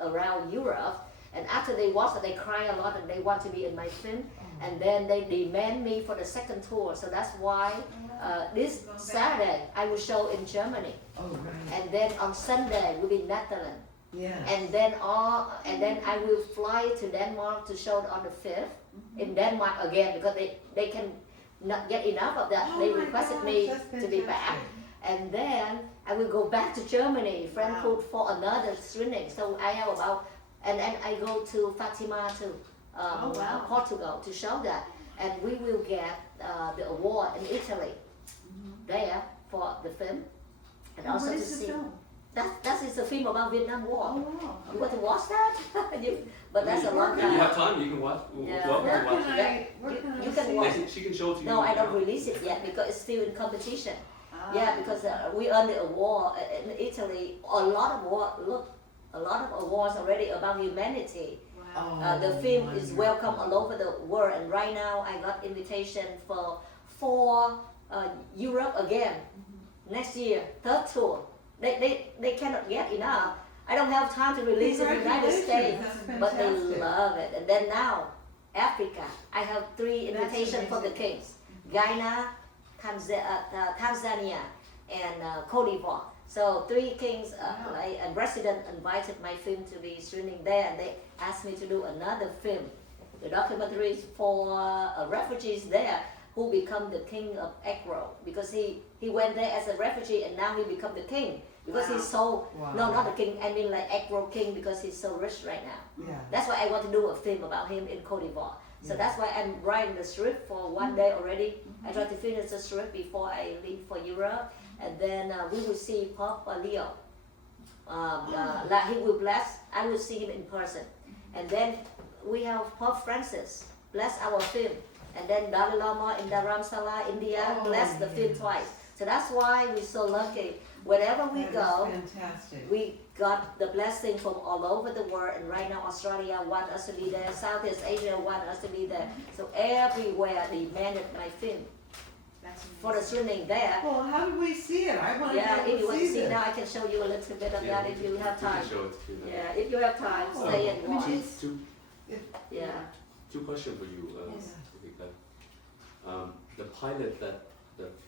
around Europe. And after they watch it, they cry a lot and they want to be in my film. And then they demand me for the second tour. So that's why this Saturday I will show in Germany. Oh, right. And then on Sunday we'll be in Netherlands. Yeah. And then I will fly to Denmark to show it on the 5th in Denmark again because they can not get enough of that. Oh They my requested gosh, me that's to be back. fantastic. And then I will go back to Germany, Frankfurt for another screening. So I have about, and then I go to Fatima to Portugal to show that. And we will get the award in Italy there for the film. And also What to is the see. film? That is a film about Vietnam War. Oh, wow. You want to watch that? But that's a long If you have time. time, you can watch. Yeah. Welcome Where to watch can it. I, where You- can I you can see watch it? She can show it to you. No, I don't now. release it yet because it's still in competition. Ah. Yeah, because we earned the award in Italy. A lot of awards already about humanity. Wow. Oh, The film is wonderful. welcome all over the world, and right now I got invitation for Europe again next year, third tour. They cannot get enough. I don't have time to release it in the United States, That's but they fantastic. love it. And then now, Africa, I have 3 invitations from the amazing. kings: Ghana, Tanzania, and Cote d'Ivoire. So 3 kings, and president invited my film to be screening there, and they asked me to do another film. The documentary is for refugees there who become the king of Agro, because he went there as a refugee and now he become the king because he's so Wow. no, not the king, I mean like Agro king, because he's so rich right now. Yeah. That's why I want to do a film about him in Cote d'Ivoire. So Yeah. that's why I'm writing the script for one day already. I try to finish the script before I leave for Europe, and then we will see Pope Leo. That he will bless. I will see him in person, and then we have Pope Francis bless our film, and then Dalai Lama in Dharamsala, India, Oh, bless the film yes. twice. So that's why we're so lucky. Wherever we That go, is fantastic. we got the blessing from all over the world, and right now Australia want us to be there, Southeast Asia want us to be there. So everywhere they demanded my film That's for the amazing. screening there. Well, how do we see it? I want to Yeah, be if able you want to see this. now, I can show you a little bit of Yeah, that if you have we can time. show it to you now. Yeah, if you have time, Oh. stay and I mean, watch. it's- Yeah. Two questions for you. Yes. Vika. The pilot that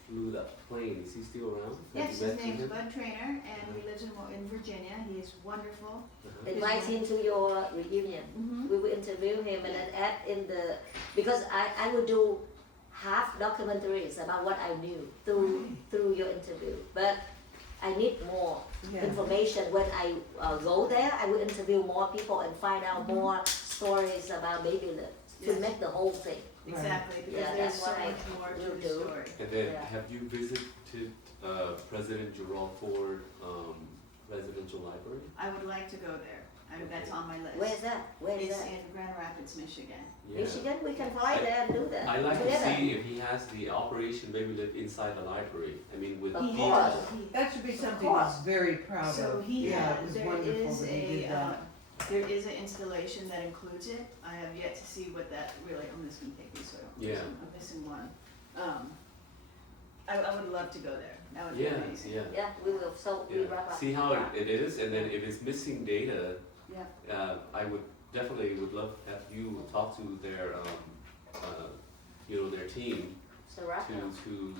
flew that plane, is he still around? Have Yes, you his met name's him? Bud Trainer, and he lives in Virginia. He is wonderful. Uh-huh. Invite him to your reunion. Mm-hmm. We will interview him and then add in the, because I will do half documentaries about what I knew through your interview. But I need more Yeah. information. When I go there, I will interview more people and find out more stories about Baby Lip to Yes. make the whole thing. Exactly, because Yeah, there's that's so what I much more to will the do. story. And then, Yeah. have you visited President-Gerald Ford Residential Library? I would like to go there. That's on my list. Where's that? Where's It's that? in Grand Rapids, Michigan. Yeah. Michigan? We can fly there and do that. I like to together. see if he has the Operation Baby Lip inside the library. I mean, with Of He course. has- he- That should be something course. he's very proud So of. he Yeah, had, it was there wonderful is that he did that. there is an installation that includes it. I have yet to see what that really, I'm just gonna take these, so I don't Yeah. I'm missing one. I would love to go there. That would be yeah, amazing. yeah. Yeah, we will. So we wrap Yeah. up. See how it is, and then if it's missing data, Yeah. I would definitely would love to have you talk to their, their team So wrap to up. to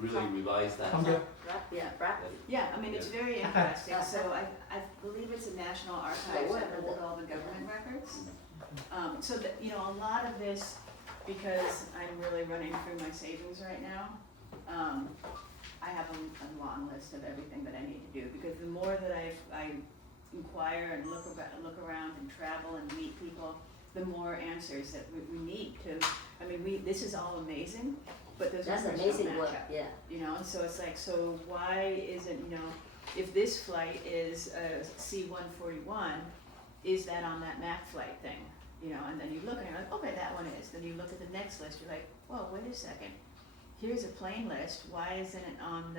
really revise that. Không chưa? Wrap. Yeah, I mean, it's very Okay. interesting. So I believe it's the National Archives that hold all the government records. So that, a lot of this, because I'm really running through my savings right now, I have a long list of everything that I need to do, because the more that I inquire and look around and travel and meet people, the more answers that we need to, this is all amazing, but those That's numbers amazing don't work. match up. Yeah. And so it's like, so why isn't, if this flight is a C-141, is that on that MAC flight thing? And then you look and you're like, okay, that one is. Then you look at the next list, you're like, whoa, wait a second. Here's a plane list, why isn't it on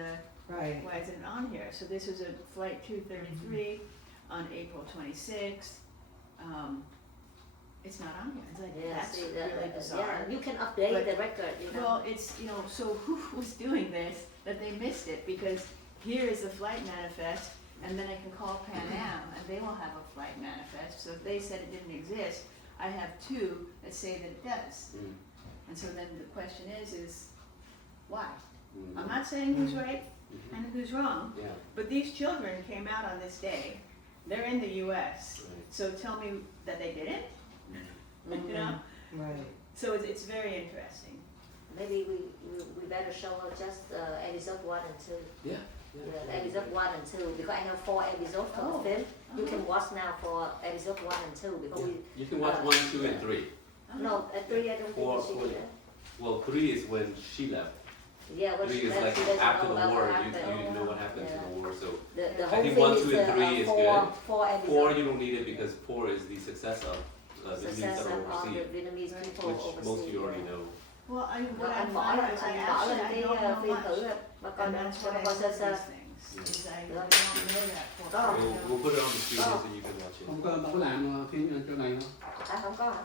Right. why isn't it on here? So this was a flight 233 on April 26th. It's not on here. It's like, Yeah, that's see, really bizarre. yeah, you can update But- the record, Well, it's, so who was doing this that they missed it? Because here is the flight manifest and then I can call Pan Am, and they will have a flight manifest. So if they said it didn't exist, I have two that say that it does. Mm. And so then the question is why? Mm. I'm not saying who's right Mhm. and who's wrong, Yeah. but these children came out on this day. They're in the U.S. Right. So tell me that they didn't. You know. Right. So it's very interesting. Maybe we better show her just episode 1 and 2. Yeah. Yeah, episode 1 and 2 because I have 4 episodes for Oh. the film. You can watch now for episode 1 and 2 because we You can watch 1, 2, and 3. no at 3 I don't Four, think she four, did that. Well, 3 is when she left. Yeah, when 3 she is left, like she doesn't after know the about war. what You happened. know what happened Yeah. in the war. So The I whole think thing 1, is 2, and 3 is four, good. four episodes. 4 you don't need it because 4 is the success of the Vietnamese Success that are of all the overseas, Vietnamese people which overseas. most of you already yeah. know. Well, what I Anh bỏ find lên is anh bỏ lên cái I don't know phim much. thử bà coi And nó that's cho why bà I coi sơ know sơ. these things, is I Yeah. don't know that for Có. We'll put it on the screen Oh. so you can watch it. Không có làm phim chỗ này không? À không có hả?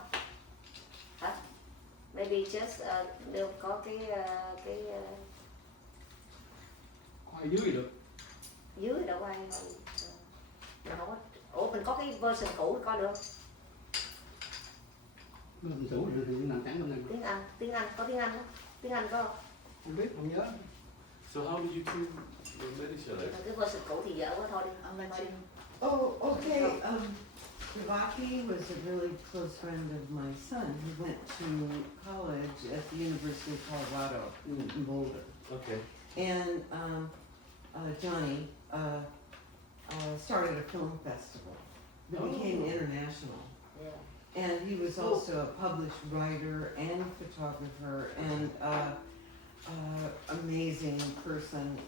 Hả? Maybe just đều có cái Coi dưới thì được. dưới đâu ai mà mình không có. Ủa mình có cái version cũ coi được không? Mình thủ thì nằm trắng bên này. Tiếng Anh có tiếng Anh đó. Tiếng Anh có không? Không biết, không nhớ. So how did you two met each other? Mà cái version cũ thì dở quá thôi đi. I'll let you. Oh, okay. Devaki was a really close friend of my son. He went to college at the University of Colorado in Boulder. Okay. And Johnny started a film festival that Oh. became international. Yeah. And he was also a published writer and photographer and amazing person.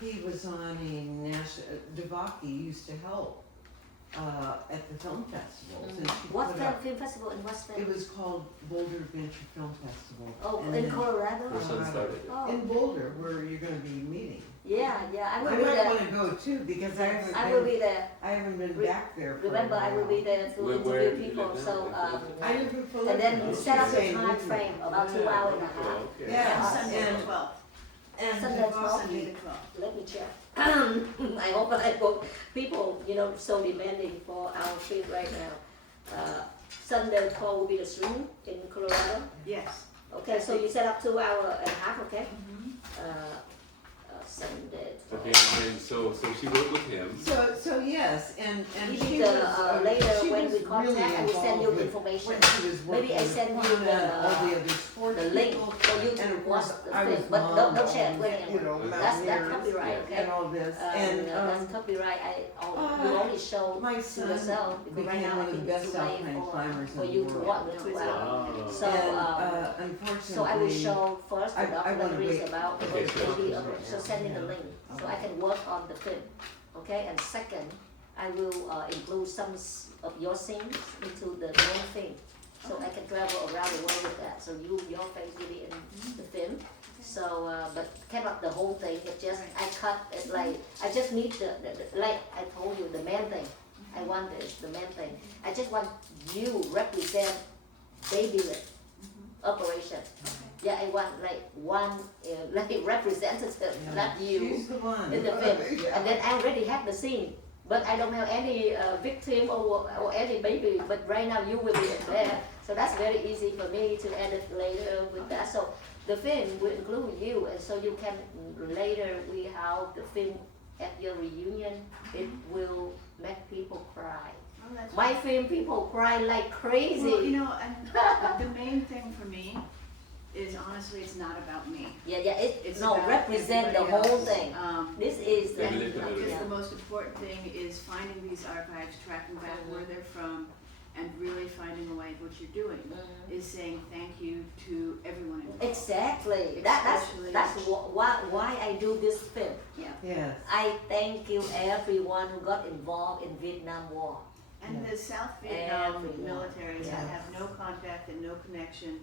He was on a national. Devaki used to help at the film festivals. And she What put up- film festival in what state? It was called Boulder Adventure Film Festival. Oh, And in then- Colorado? Your son started it. Oh. In Boulder, where you're going to be meeting. Yeah, I I will be might there. want to go too because I will be there. I haven't been Re- back there. For Remember, a I will be while. there to Where interview do you people. live So, now? I live in Fullerton. and then set up the Same time with me. frame about 2 hours and a half. Okay. Yeah. Sunday the and- 12th. And Sunday, Sunday Devaki, the 12th. Let me check. I hope people, so demanding for our film right now. Sunday 12 will be the stream in Colorado. Yes. Okay, so you set up 2 hours and a half, okay? Sunday 12. Okay, and so she wrote with him. so yes, and Maybe she the, was later she when was we contact, really I will send you involved the with- information. when she was Maybe I working send with you Juan and all the the other sports link people. for you And to of watch course, the I was film, but mom don't share it and, with anyone. That's mountaineers copyright, okay? and all this. And that's copyright. You only show my to son yourself because right became now I one of think the it's best too late alpine climbers for in the you to world. watch the 2 hours. Wow. So, And unfortunately, So I will show first the I wanna documentaries wait. about the Okay, sure. baby. So send me the link so I can work on the film. Okay, and second, I will include some of your scenes into the main thing, so I can travel around the world with that. So your face will be in the film. So, but cannot the whole thing. But just I cut it like I just need the like I told you the main thing. I want the main thing. I just want you represent baby operation. Yeah, I want like one like representative, not you she's the one. in the film. Yeah. And then I already have the scene, but I don't have any victim or any baby. But right now you will be in there, so that's very easy for me to edit later with that. So the film will include you, and so you can later we have the film at your reunion. It will make people cry. Oh, that's My film, people cry like crazy. Well, and the main thing for me is honestly, it's not about me. Yeah, It's no about represent the everybody whole else. thing. This is the Maybe they could- Just the most important thing is finding these archives, tracking back where they're from, and really finding a way of what you're doing. Is saying thank you to everyone involved. Exactly. Especially- That's why I do this film. Yeah. Yes. I thank you everyone who got involved in Vietnam War. And the South Vietnam Everyone. militaries, I have no contact and no connection,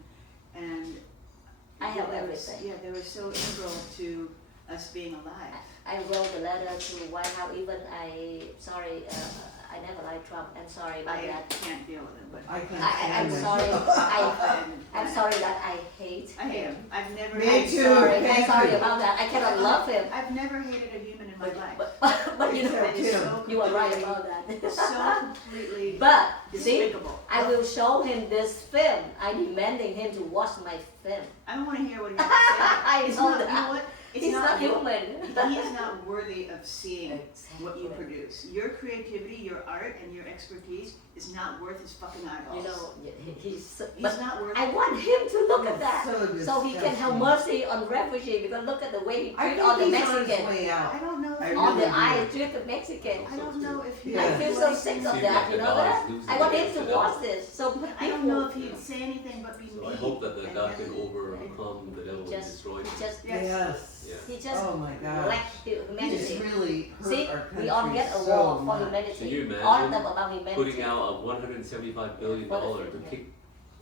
and I have they were everything. Yeah, they were so integral to us being alive. I wrote a letter to White House. Even I never liked Trump. I'm sorry about I that. can't deal with it, but I can I'm stand it. sorry. I'm sorry that I hate I hate him. him. I've never. Me I'm too. sorry. I'm Thank sorry you. about that. I cannot love him. I've never hated a human in my life. But But you know, Except That is him. so you are right completely- about that. So completely But see, despicable. I will show him this film. I'm demanding him to watch my film. I don't want to hear what he has to say. I It's know not, that. you know what? It's He's not wor- human. He is not worthy of seeing what you Exactly. produce. Your creativity, your art, and your expertise is not worth his fucking eyeballs. You know, he's. He's But not worth I want him to look at It's that, so he can have disgusting. mercy on refugee. Because look at the way he I treat all the think he's on his Mexican, way out. I don't know. I If on the really do. eye treat the Mexican. I don't know if he. Yeah. I feel so sick of Seems that. like You the know guy that? is losing I want it him to to them. watch this. So I don't know if he'd say anything but be So mean. I hope that the and God then- can overcome the devil and Just, destroy he him. just, Yes. Yeah. he just Oh my gosh. lacked He's humanity. really hurt See, our country we all get a so war for much. humanity. Can you All of imagine them about humanity. Putting out a $175 billion to Yeah. kick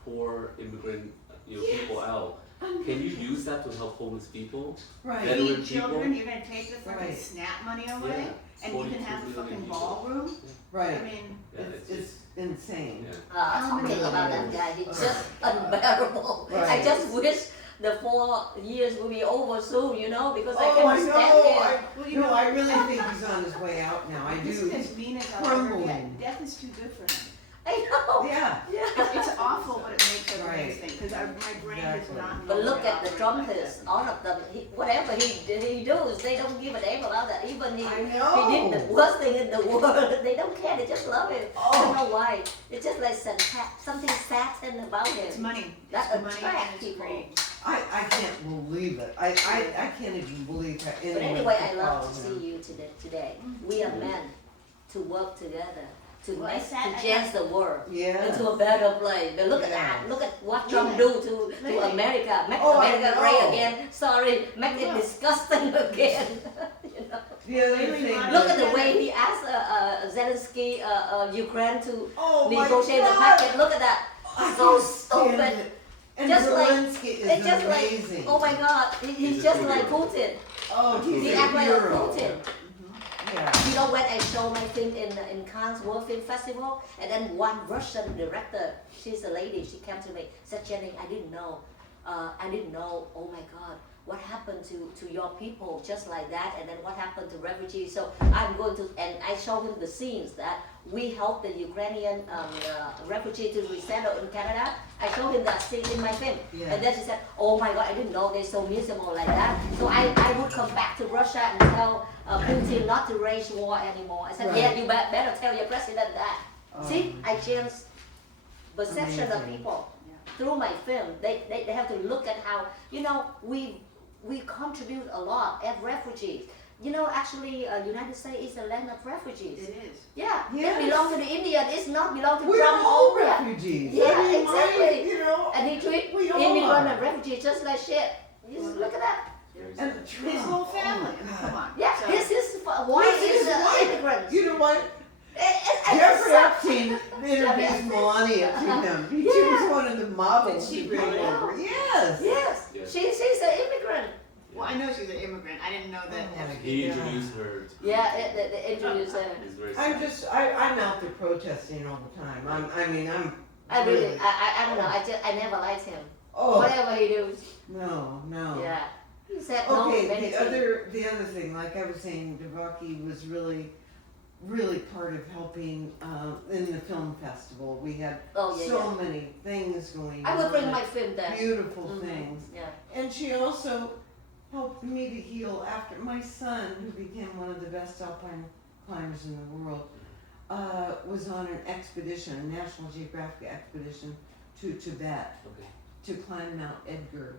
poor immigrant people out. Can you use that to help homeless people? Right. Veteran Feed children, people? you're gonna take the fucking Right. SNAP money away, Yeah. and you can 42 have a million fucking people. ballroom? I Right. mean, Yeah, It's insane. Yeah. Talking about that guy, he's just unbearable. I Right. just wish the 4 years will be over soon, you know, because I Oh, can't I stand know. him. well, you No, know, I really think he's on his way out now. I this do. is as mean as I'll ever crumbling. get. Death is too good for him. I know. Yeah. Yeah. It's awful, but it makes a brain Right. thing, because my brain is Exactly. not. But look normally at the operating like Trumpists, that. all of them, whatever he does, they don't give a damn about that. Even he I did know. the worst thing in the world, they don't care, they just love him. I don't Oh. know why. It's just like something Satan about It's him. money. That It's money attract and it's people. greed. I can't believe it. I can't even believe that But anyone anyway, could I love follow to him. see you today. We are meant to work together, to Well, I make, said- to change the world Yeah. into a better place. But look at Yeah. that. Look at what Trump Yeah. do to Really. America. Make Oh, I America know. great again. Sorry, make it Yeah. disgusting again. You know. The other Really thing. want- Look at the way he asked Zelensky, Ukraine to Oh my negotiate the God. package. Look at that. I So can't stand stupid. it. And Just like- Zelensky is It's just amazing. like, oh my God, He's he's a just true like hero. Putin. Oh, he's He a act like hero. Putin. Yeah. You know, when I show my film in Cannes World Film Festival, and then one Russian director, she's a lady, she came to me, said, Jenny, I didn't know, oh my God, what happened to your people just like that, and then what happened to refugees. So I'm going to, and I show him the scenes that we helped the Ukrainian refugee to resettle in Canada. I showed him that scene in my film. Yeah. And then she said, oh my God, I didn't know they're so miserable like that. So I would come back to Russia and tell Putin not to wage war anymore. I said, Right. yeah, you better tell your president that. Oh. See, I changed perception of Amazing. people through my film. They have to look at how, you know, we contribute a lot as refugees. You know, actually, United States is a land of refugees. It is. Yeah, Yes. it belongs to the Indian. It's not belong to We're Trump. all Yeah. refugees. Yeah, I mean, exactly. You know, And he treat We all immigrant are. and refugees just like shit. You just look at that. and His Trump, whole family. oh my Come God. on. Yeah, So- his wife This is is an why- immigrant. You know what? I Jeffrey just Epstein introduced Melania to him. She Yeah. was one of the models Did she to really? go over. Yes. Yes, Yes. she's an immigrant. Well, I know she's an immigrant. I didn't know that. Oh my He God. introduced her to Yeah, the introducer. It's very I'm sad. just, I'm out there protesting all the time. I'm I really, I don't know. I never liked him. Oh, Whatever he does. no. Yeah. He said no Okay, many the things. other thing, like I was saying, Devaki was really part of helping in the film festival. We had Oh yeah, so yeah. many things going I on. will bring my film there. beautiful Mhm. things. Yeah. And she also helped me to heal after my son, who became one of the best alpine climbers in the world, was on an expedition, a National Geographic expedition to Tibet Okay. to climb Mount Edgar,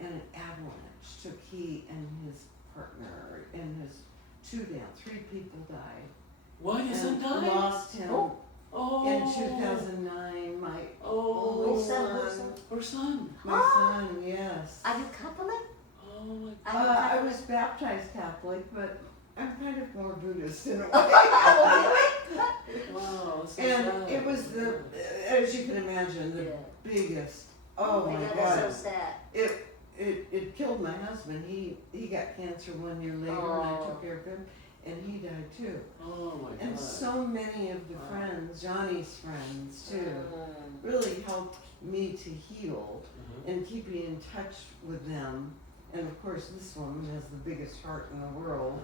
and an avalanche took he and his partner and his three people died. Why your son And died? lost him Oh. in 2009. My Oh. only Who's son? son, Her son. my son, yes. Are you Catholic? Oh my God. Are you I Catholic? was baptized Catholic, but I'm kind of more Buddhist in a way. Oh, Wow. So And sad. it was the, as you can imagine, the Yeah. biggest. Oh my God, God! that's so sad. It killed my husband. He got cancer 1 year later, and I Oh. took care of him, and he died too. Oh my God. And so many of the Wow. friends, Johnny's friends too, Mm. really helped me to heal Mhm. and keeping in touch with them. And of course, this woman has the biggest heart in the world.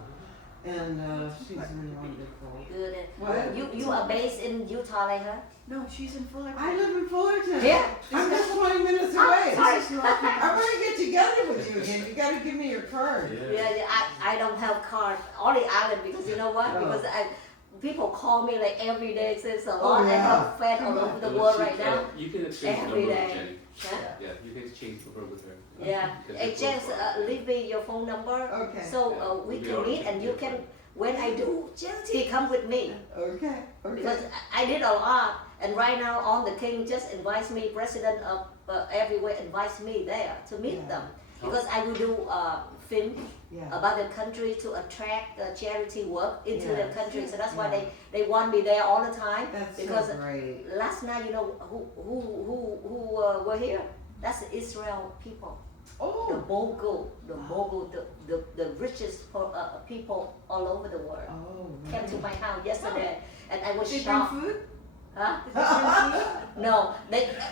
And she's wonderful. Good. What? You are based in Utah like her? No, she's in Fullerton. I live in Fullerton. Yeah. I'm just 20 minutes away. This is lucky. I want to get together with you again. You got to give me your card. Yeah, I don't have card. Only Island because you know what? Oh. Because people call me like every day. It's a Oh, lot. I yeah. have friends all over the world right now. You can exchange the Every number day. with Jenny. Huh? Yeah, you can exchange the number with her. Yeah, Because you're exchange. close by. Leave me your phone number. Okay. So Yeah, we we'll be can all meet, right. and you can. When I do, he come with me Okay. because Okay. I did a lot. And right now, on the king just invites me. President of everywhere invites me there to meet Yeah. them because I will do film Yeah. about the country to attract charity work into their Yes. country. So that's why Yeah. they want me there all the time. That's because so great. last night, you know who were here? That's the Israel people. The Oh. Mogul, the richest people all over the world Oh. came to my house yesterday, and I was Did they bring shocked. food? Huh? Did they bring food? No,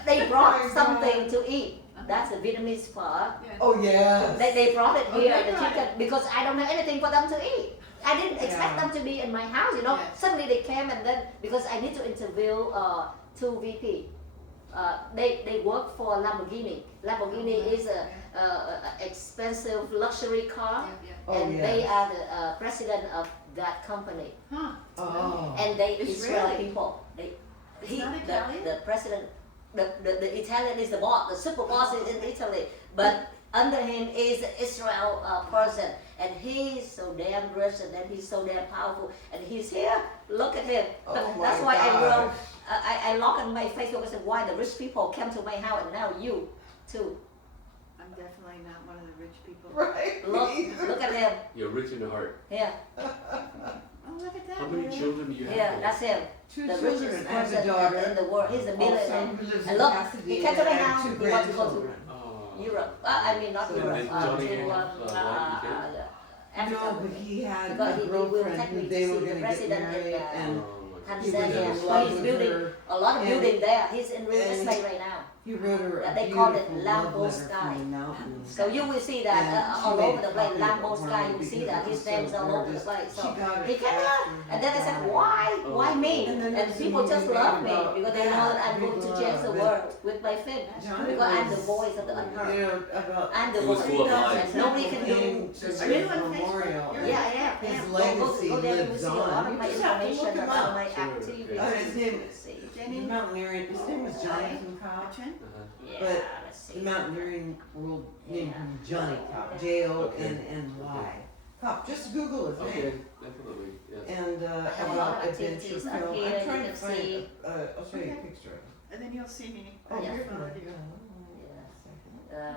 they brought Oh my something to eat. That's a Vietnamese phở. Yeah. Oh yes. They brought it Oh, here, they the brought chicken, because I don't have anything for them to eat. I didn't expect Yeah. them to be in my house, you know. Yes. Suddenly they came, and then because I need to interview two VP. They work for Lamborghini. Lamborghini is a expensive luxury car, Yeah. Oh, and yes. they are the president of that company. Huh. Oh. And they Israel Israeli. people. It's not Italian? The president, the Italian is the boss. The super boss is in Italy, but under him is an Israel person, and he's so damn rich, and then he's so damn powerful, and he's here. Look at him. Oh That's my why I gosh. wrote. I log on my Facebook and said, why the rich people came to my house, and now you too. I'm definitely not one of the rich people. Right. Look at him. You're rich in the heart. Here, Oh, look at that. How many Mary. children do you have? here. That's him. Two The children. richest I have person a daughter. in the world. He's a Also, millionaire. who lives And in look, Pasadena. he came to my I have house. two He wants to go to grandchildren. Oh. Europe. I mean, not So Europe. did Johnny To have, wife Africa. No, but he had Because a he will girlfriend take me who to they see were the going to get president in married, the- and And he was then in love he's with building her. a lot of And- building there. He's in real and- estate right now. He wrote her a They call it beautiful Lambo love letter Sky. from the mountains. So you will see that And she all made over the a place. copy of Lambo it for Sky, me you will see because that. it His was so name's all over the gorgeous. place. So She got it he came after here, her and then I said, died. why me? And then And there's people a just movie love me about because they know that I'm that, going to big change the love, world with my film. Johnny Because I'm the was- voice of the You unheard. know, about I'm the It was voice. full of lies. And nobody can do came to the his Are you street. on Facebook? memorial. You're- Yeah, yeah. His yeah. legacy go there, you will lives see a lot on. of my You just have to look information him about up. my Sure, activities. yeah. His name- See. The Jenny? mountaineering, his name was Jonathan Cobb. Gretchen? Uh-huh. Yeah, But let's see. The mountaineering world named him Johnny Cobb. Yeah. J-O-N-N-Y. Cobb. Just Google his Okay, name. definitely. Yes. And have a lot about of adventure activities film. up here, I'm trying you to can find. see. I'll show you a Okay. picture. And then you'll see me. Oh, Yeah. you're Followed good. you.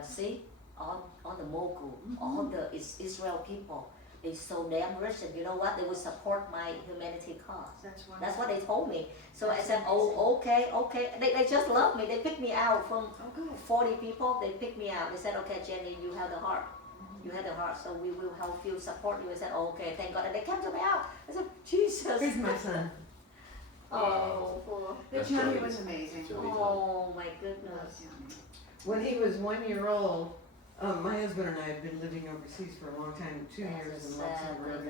See, all the mogul, all the Israel people, they so damn rich, and you know what? They will support my humanity cause. That's wonderful. That's what they told me. So I said, oh, okay. They just love me. They picked me out from Oh, good. 40 people. They picked me out. They said, okay, Jenny, you have the heart. You have the heart, so we will help you, support you. I said, oh, okay, thank God. And they came to me out. I said, Jesus. Here's my son. Oh, poor. That's Johnny Johnny. was amazing. Johnny. Oh, my Love goodness. Johnny. When he was 1 year old, my husband and I had been living overseas for a long time, 2 years in Luxembourg,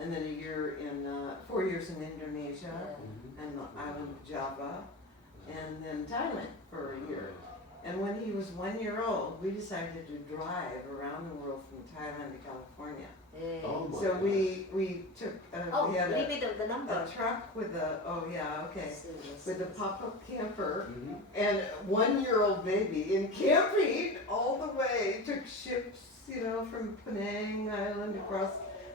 and then a year in, 4 years in Indonesia, Mhm. and the island of Java, and then Thailand for a year. And when he was 1 year old, we decided to drive around the world from Thailand to California. Oh my So gosh. we took, Oh, we had leave me the number. a truck with a, oh yeah, okay, with a pop-up camper Mhm. and 1 year old baby in camping all the way. Took ships, from Penang Island across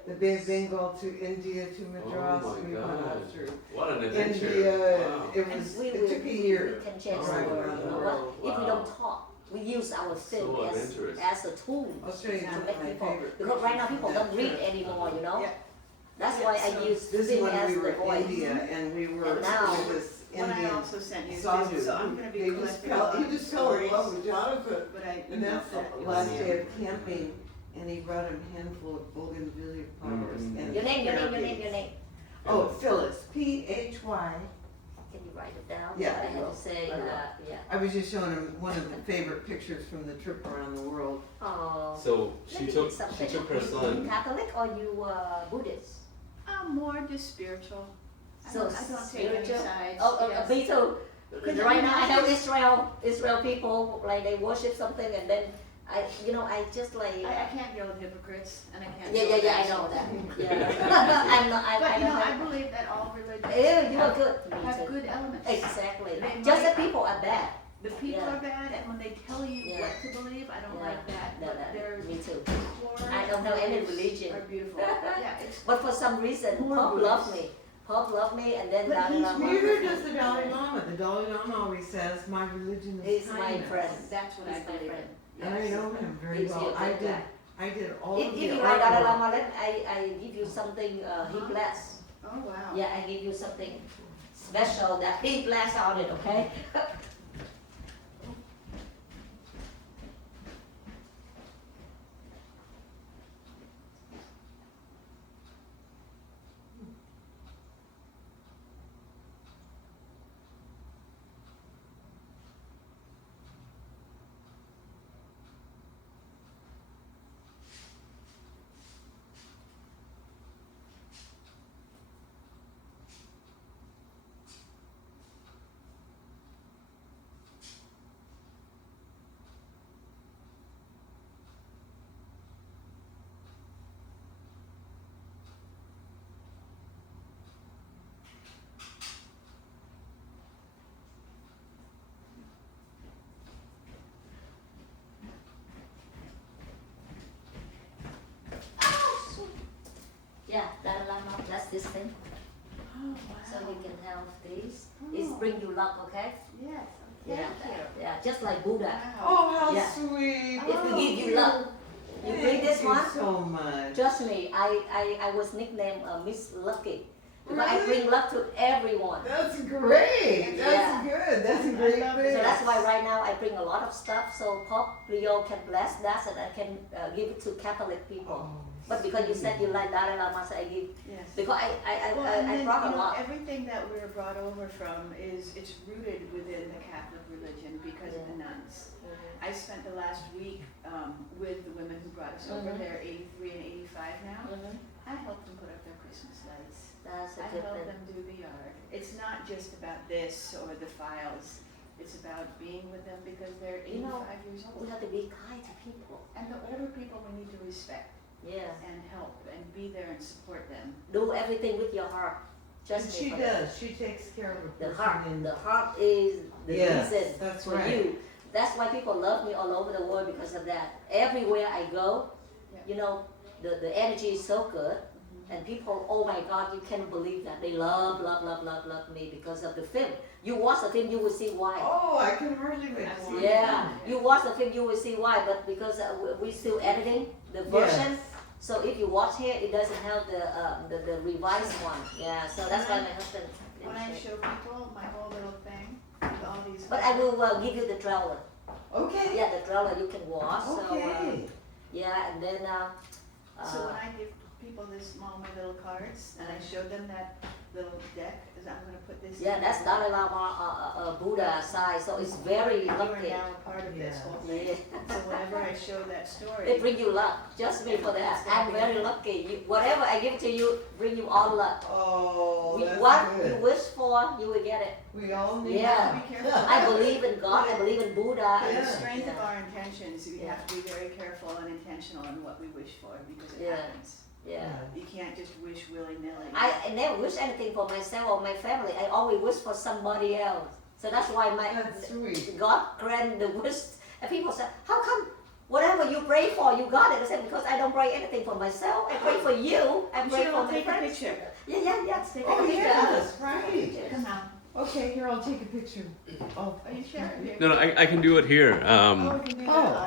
the Bay of Bengal to India to Madras. Oh my We went God. out through What an adventure. India. Wow. It And was. we It will- took a year. We can change to the drive world. around You the know what? world. If we Wow. don't talk, we use our film So as adventurous. a tool I'll show you to one of make my people. favorite Because right now pictures people from don't that read trip. anymore. You know. Yeah. That's Yeah, why so I use This film one as we the were in voice. India and we were And now- with this One I Indian also sent you. sadhu. So I'm gonna be They just collecting a fell, lot he of just fell in stories, love with Jonathan. but I And that's emailed that. the You'll last see day it. of camping, and he brought him a handful of bougainvillea flowers. Mhm. And Your name. carrots. Your name. Oh, Phyllis, Phy, Can you write it down? Yeah, I I had will. to say, I will. yeah. I was just showing him one of the favorite pictures from the trip around the world. Oh. So she maybe took something. her son. Catholic or you Buddhist? I'm more just spiritual. I So don't take any spiritual? sides. Oh, yes. me too. Because Right now I know it's- Israel people, like they worship something and then I just like. I can't deal with hypocrites, and I can't. Yeah, deal with I know assholes. that. Yeah. I'm not. But I you know, don't I have. believe that all religions Ew, you are good. Me have too. good elements. Exactly. They Just might- the people are bad. The people Yeah. are bad, and when they tell you Yeah. what to believe, I don't Yeah. like that. No, But their me too. floors I don't have any are religion. beautiful. Yeah, it's. But for some reason, More Pope Buddhist. loved me. Pope loved me, and then But Dalai he's Lama. Neither does the Dalai Lama. The Dalai Lama always says, "My religion is He's my kindness." friend. That's what I He's my believe friend. in. And I Yes. know him very He's well. your good guy. I did all If of the you write Dalai artwork. Lama, then I give you something he bless. Oh wow. Yeah, I give you something special that he bless on it. Okay. Yeah, Dalai Lama bless this thing, Oh wow. so we can have these. It's bring you luck, okay? Yes. Yeah, Thank you. yeah, just like Buddha. Wow. Oh, how Yeah. sweet! If we give you luck, you bring this Thank one. you so much. Trust me, I was nicknamed Miss Lucky. Because I Really? bring luck to everyone. That's great. That's Yeah. good. That's a great love thing. So that's why right now I bring a lot of stuff so Pope Leo can bless that and I can give it to Catholic people. Oh, But because you said you like Dalai Lama, so I give, Yes. because Well, and I then, brought you a know, lot. everything that we're brought over from it's rooted within the Catholic religion because of the nuns. I spent the last week with the women who brought us over. Mhm. They're 83 and 85 now. Mhm. I helped them put up their Christmas lights. That's a I good helped thing. them do the yard. It's not just about this or the files. It's about being with them because they're 85 You know, years We old. have to be kind to people. And the older people we need to respect Yeah. and help and be there and support them. Do everything with your heart. And Just she does. She takes care of a The person. heart. in- The heart is the Yes, reason that's for right. you. That's why people love me all over the world because of that. Everywhere I go, Yeah. you know, the energy is so good. And people, oh my God, you can't believe that. They love me because of the film. You watch the film, you will see why. Oh, I can hardly wait. to see Yeah, it. you watch the film, you will see why. But because we still editing the version, Yes. so if you watch here, it doesn't have the revised one. Yeah, so that's why my husband. When I show people my whole little thing with all these. But I will give you the trailer. Okay. Yeah, the trailer you can watch. So Okay. yeah, and then So when I give people my little cards and I show them that little deck, is I'm gonna put this. yeah, in that's there. Dalai Lama Buddha size. So it's very You are lucky. now a part of this Yeah. whole thing. Yeah. So whenever I show that story. It bring you luck. Just me for that. I'm very lucky. Whatever I give to you, bring you all luck. Oh, that's What good. you wish for, you will get it. We all need You have Yeah. to be careful. I believe in God. I believe in Buddha. For the Yeah. strength of Yeah. our intentions, we have to be very careful and intentional in what we wish for because it Yeah. happens. Yeah. You can't just wish willy-nilly. I never wish anything for myself or my family. I always wish for somebody else. So that's why That's sweet. God grant the wish. And people say, how come whatever you pray for, you got it? I said, because I don't pray anything for myself. I pray for you. I You pray should for all my take a friends. picture. Yeah. Take Oh, a picture. yes, right. Come on. Okay, here, I'll take a picture. Oh, Are you sure? No, I can do it here. Oh, we can do that. Oh.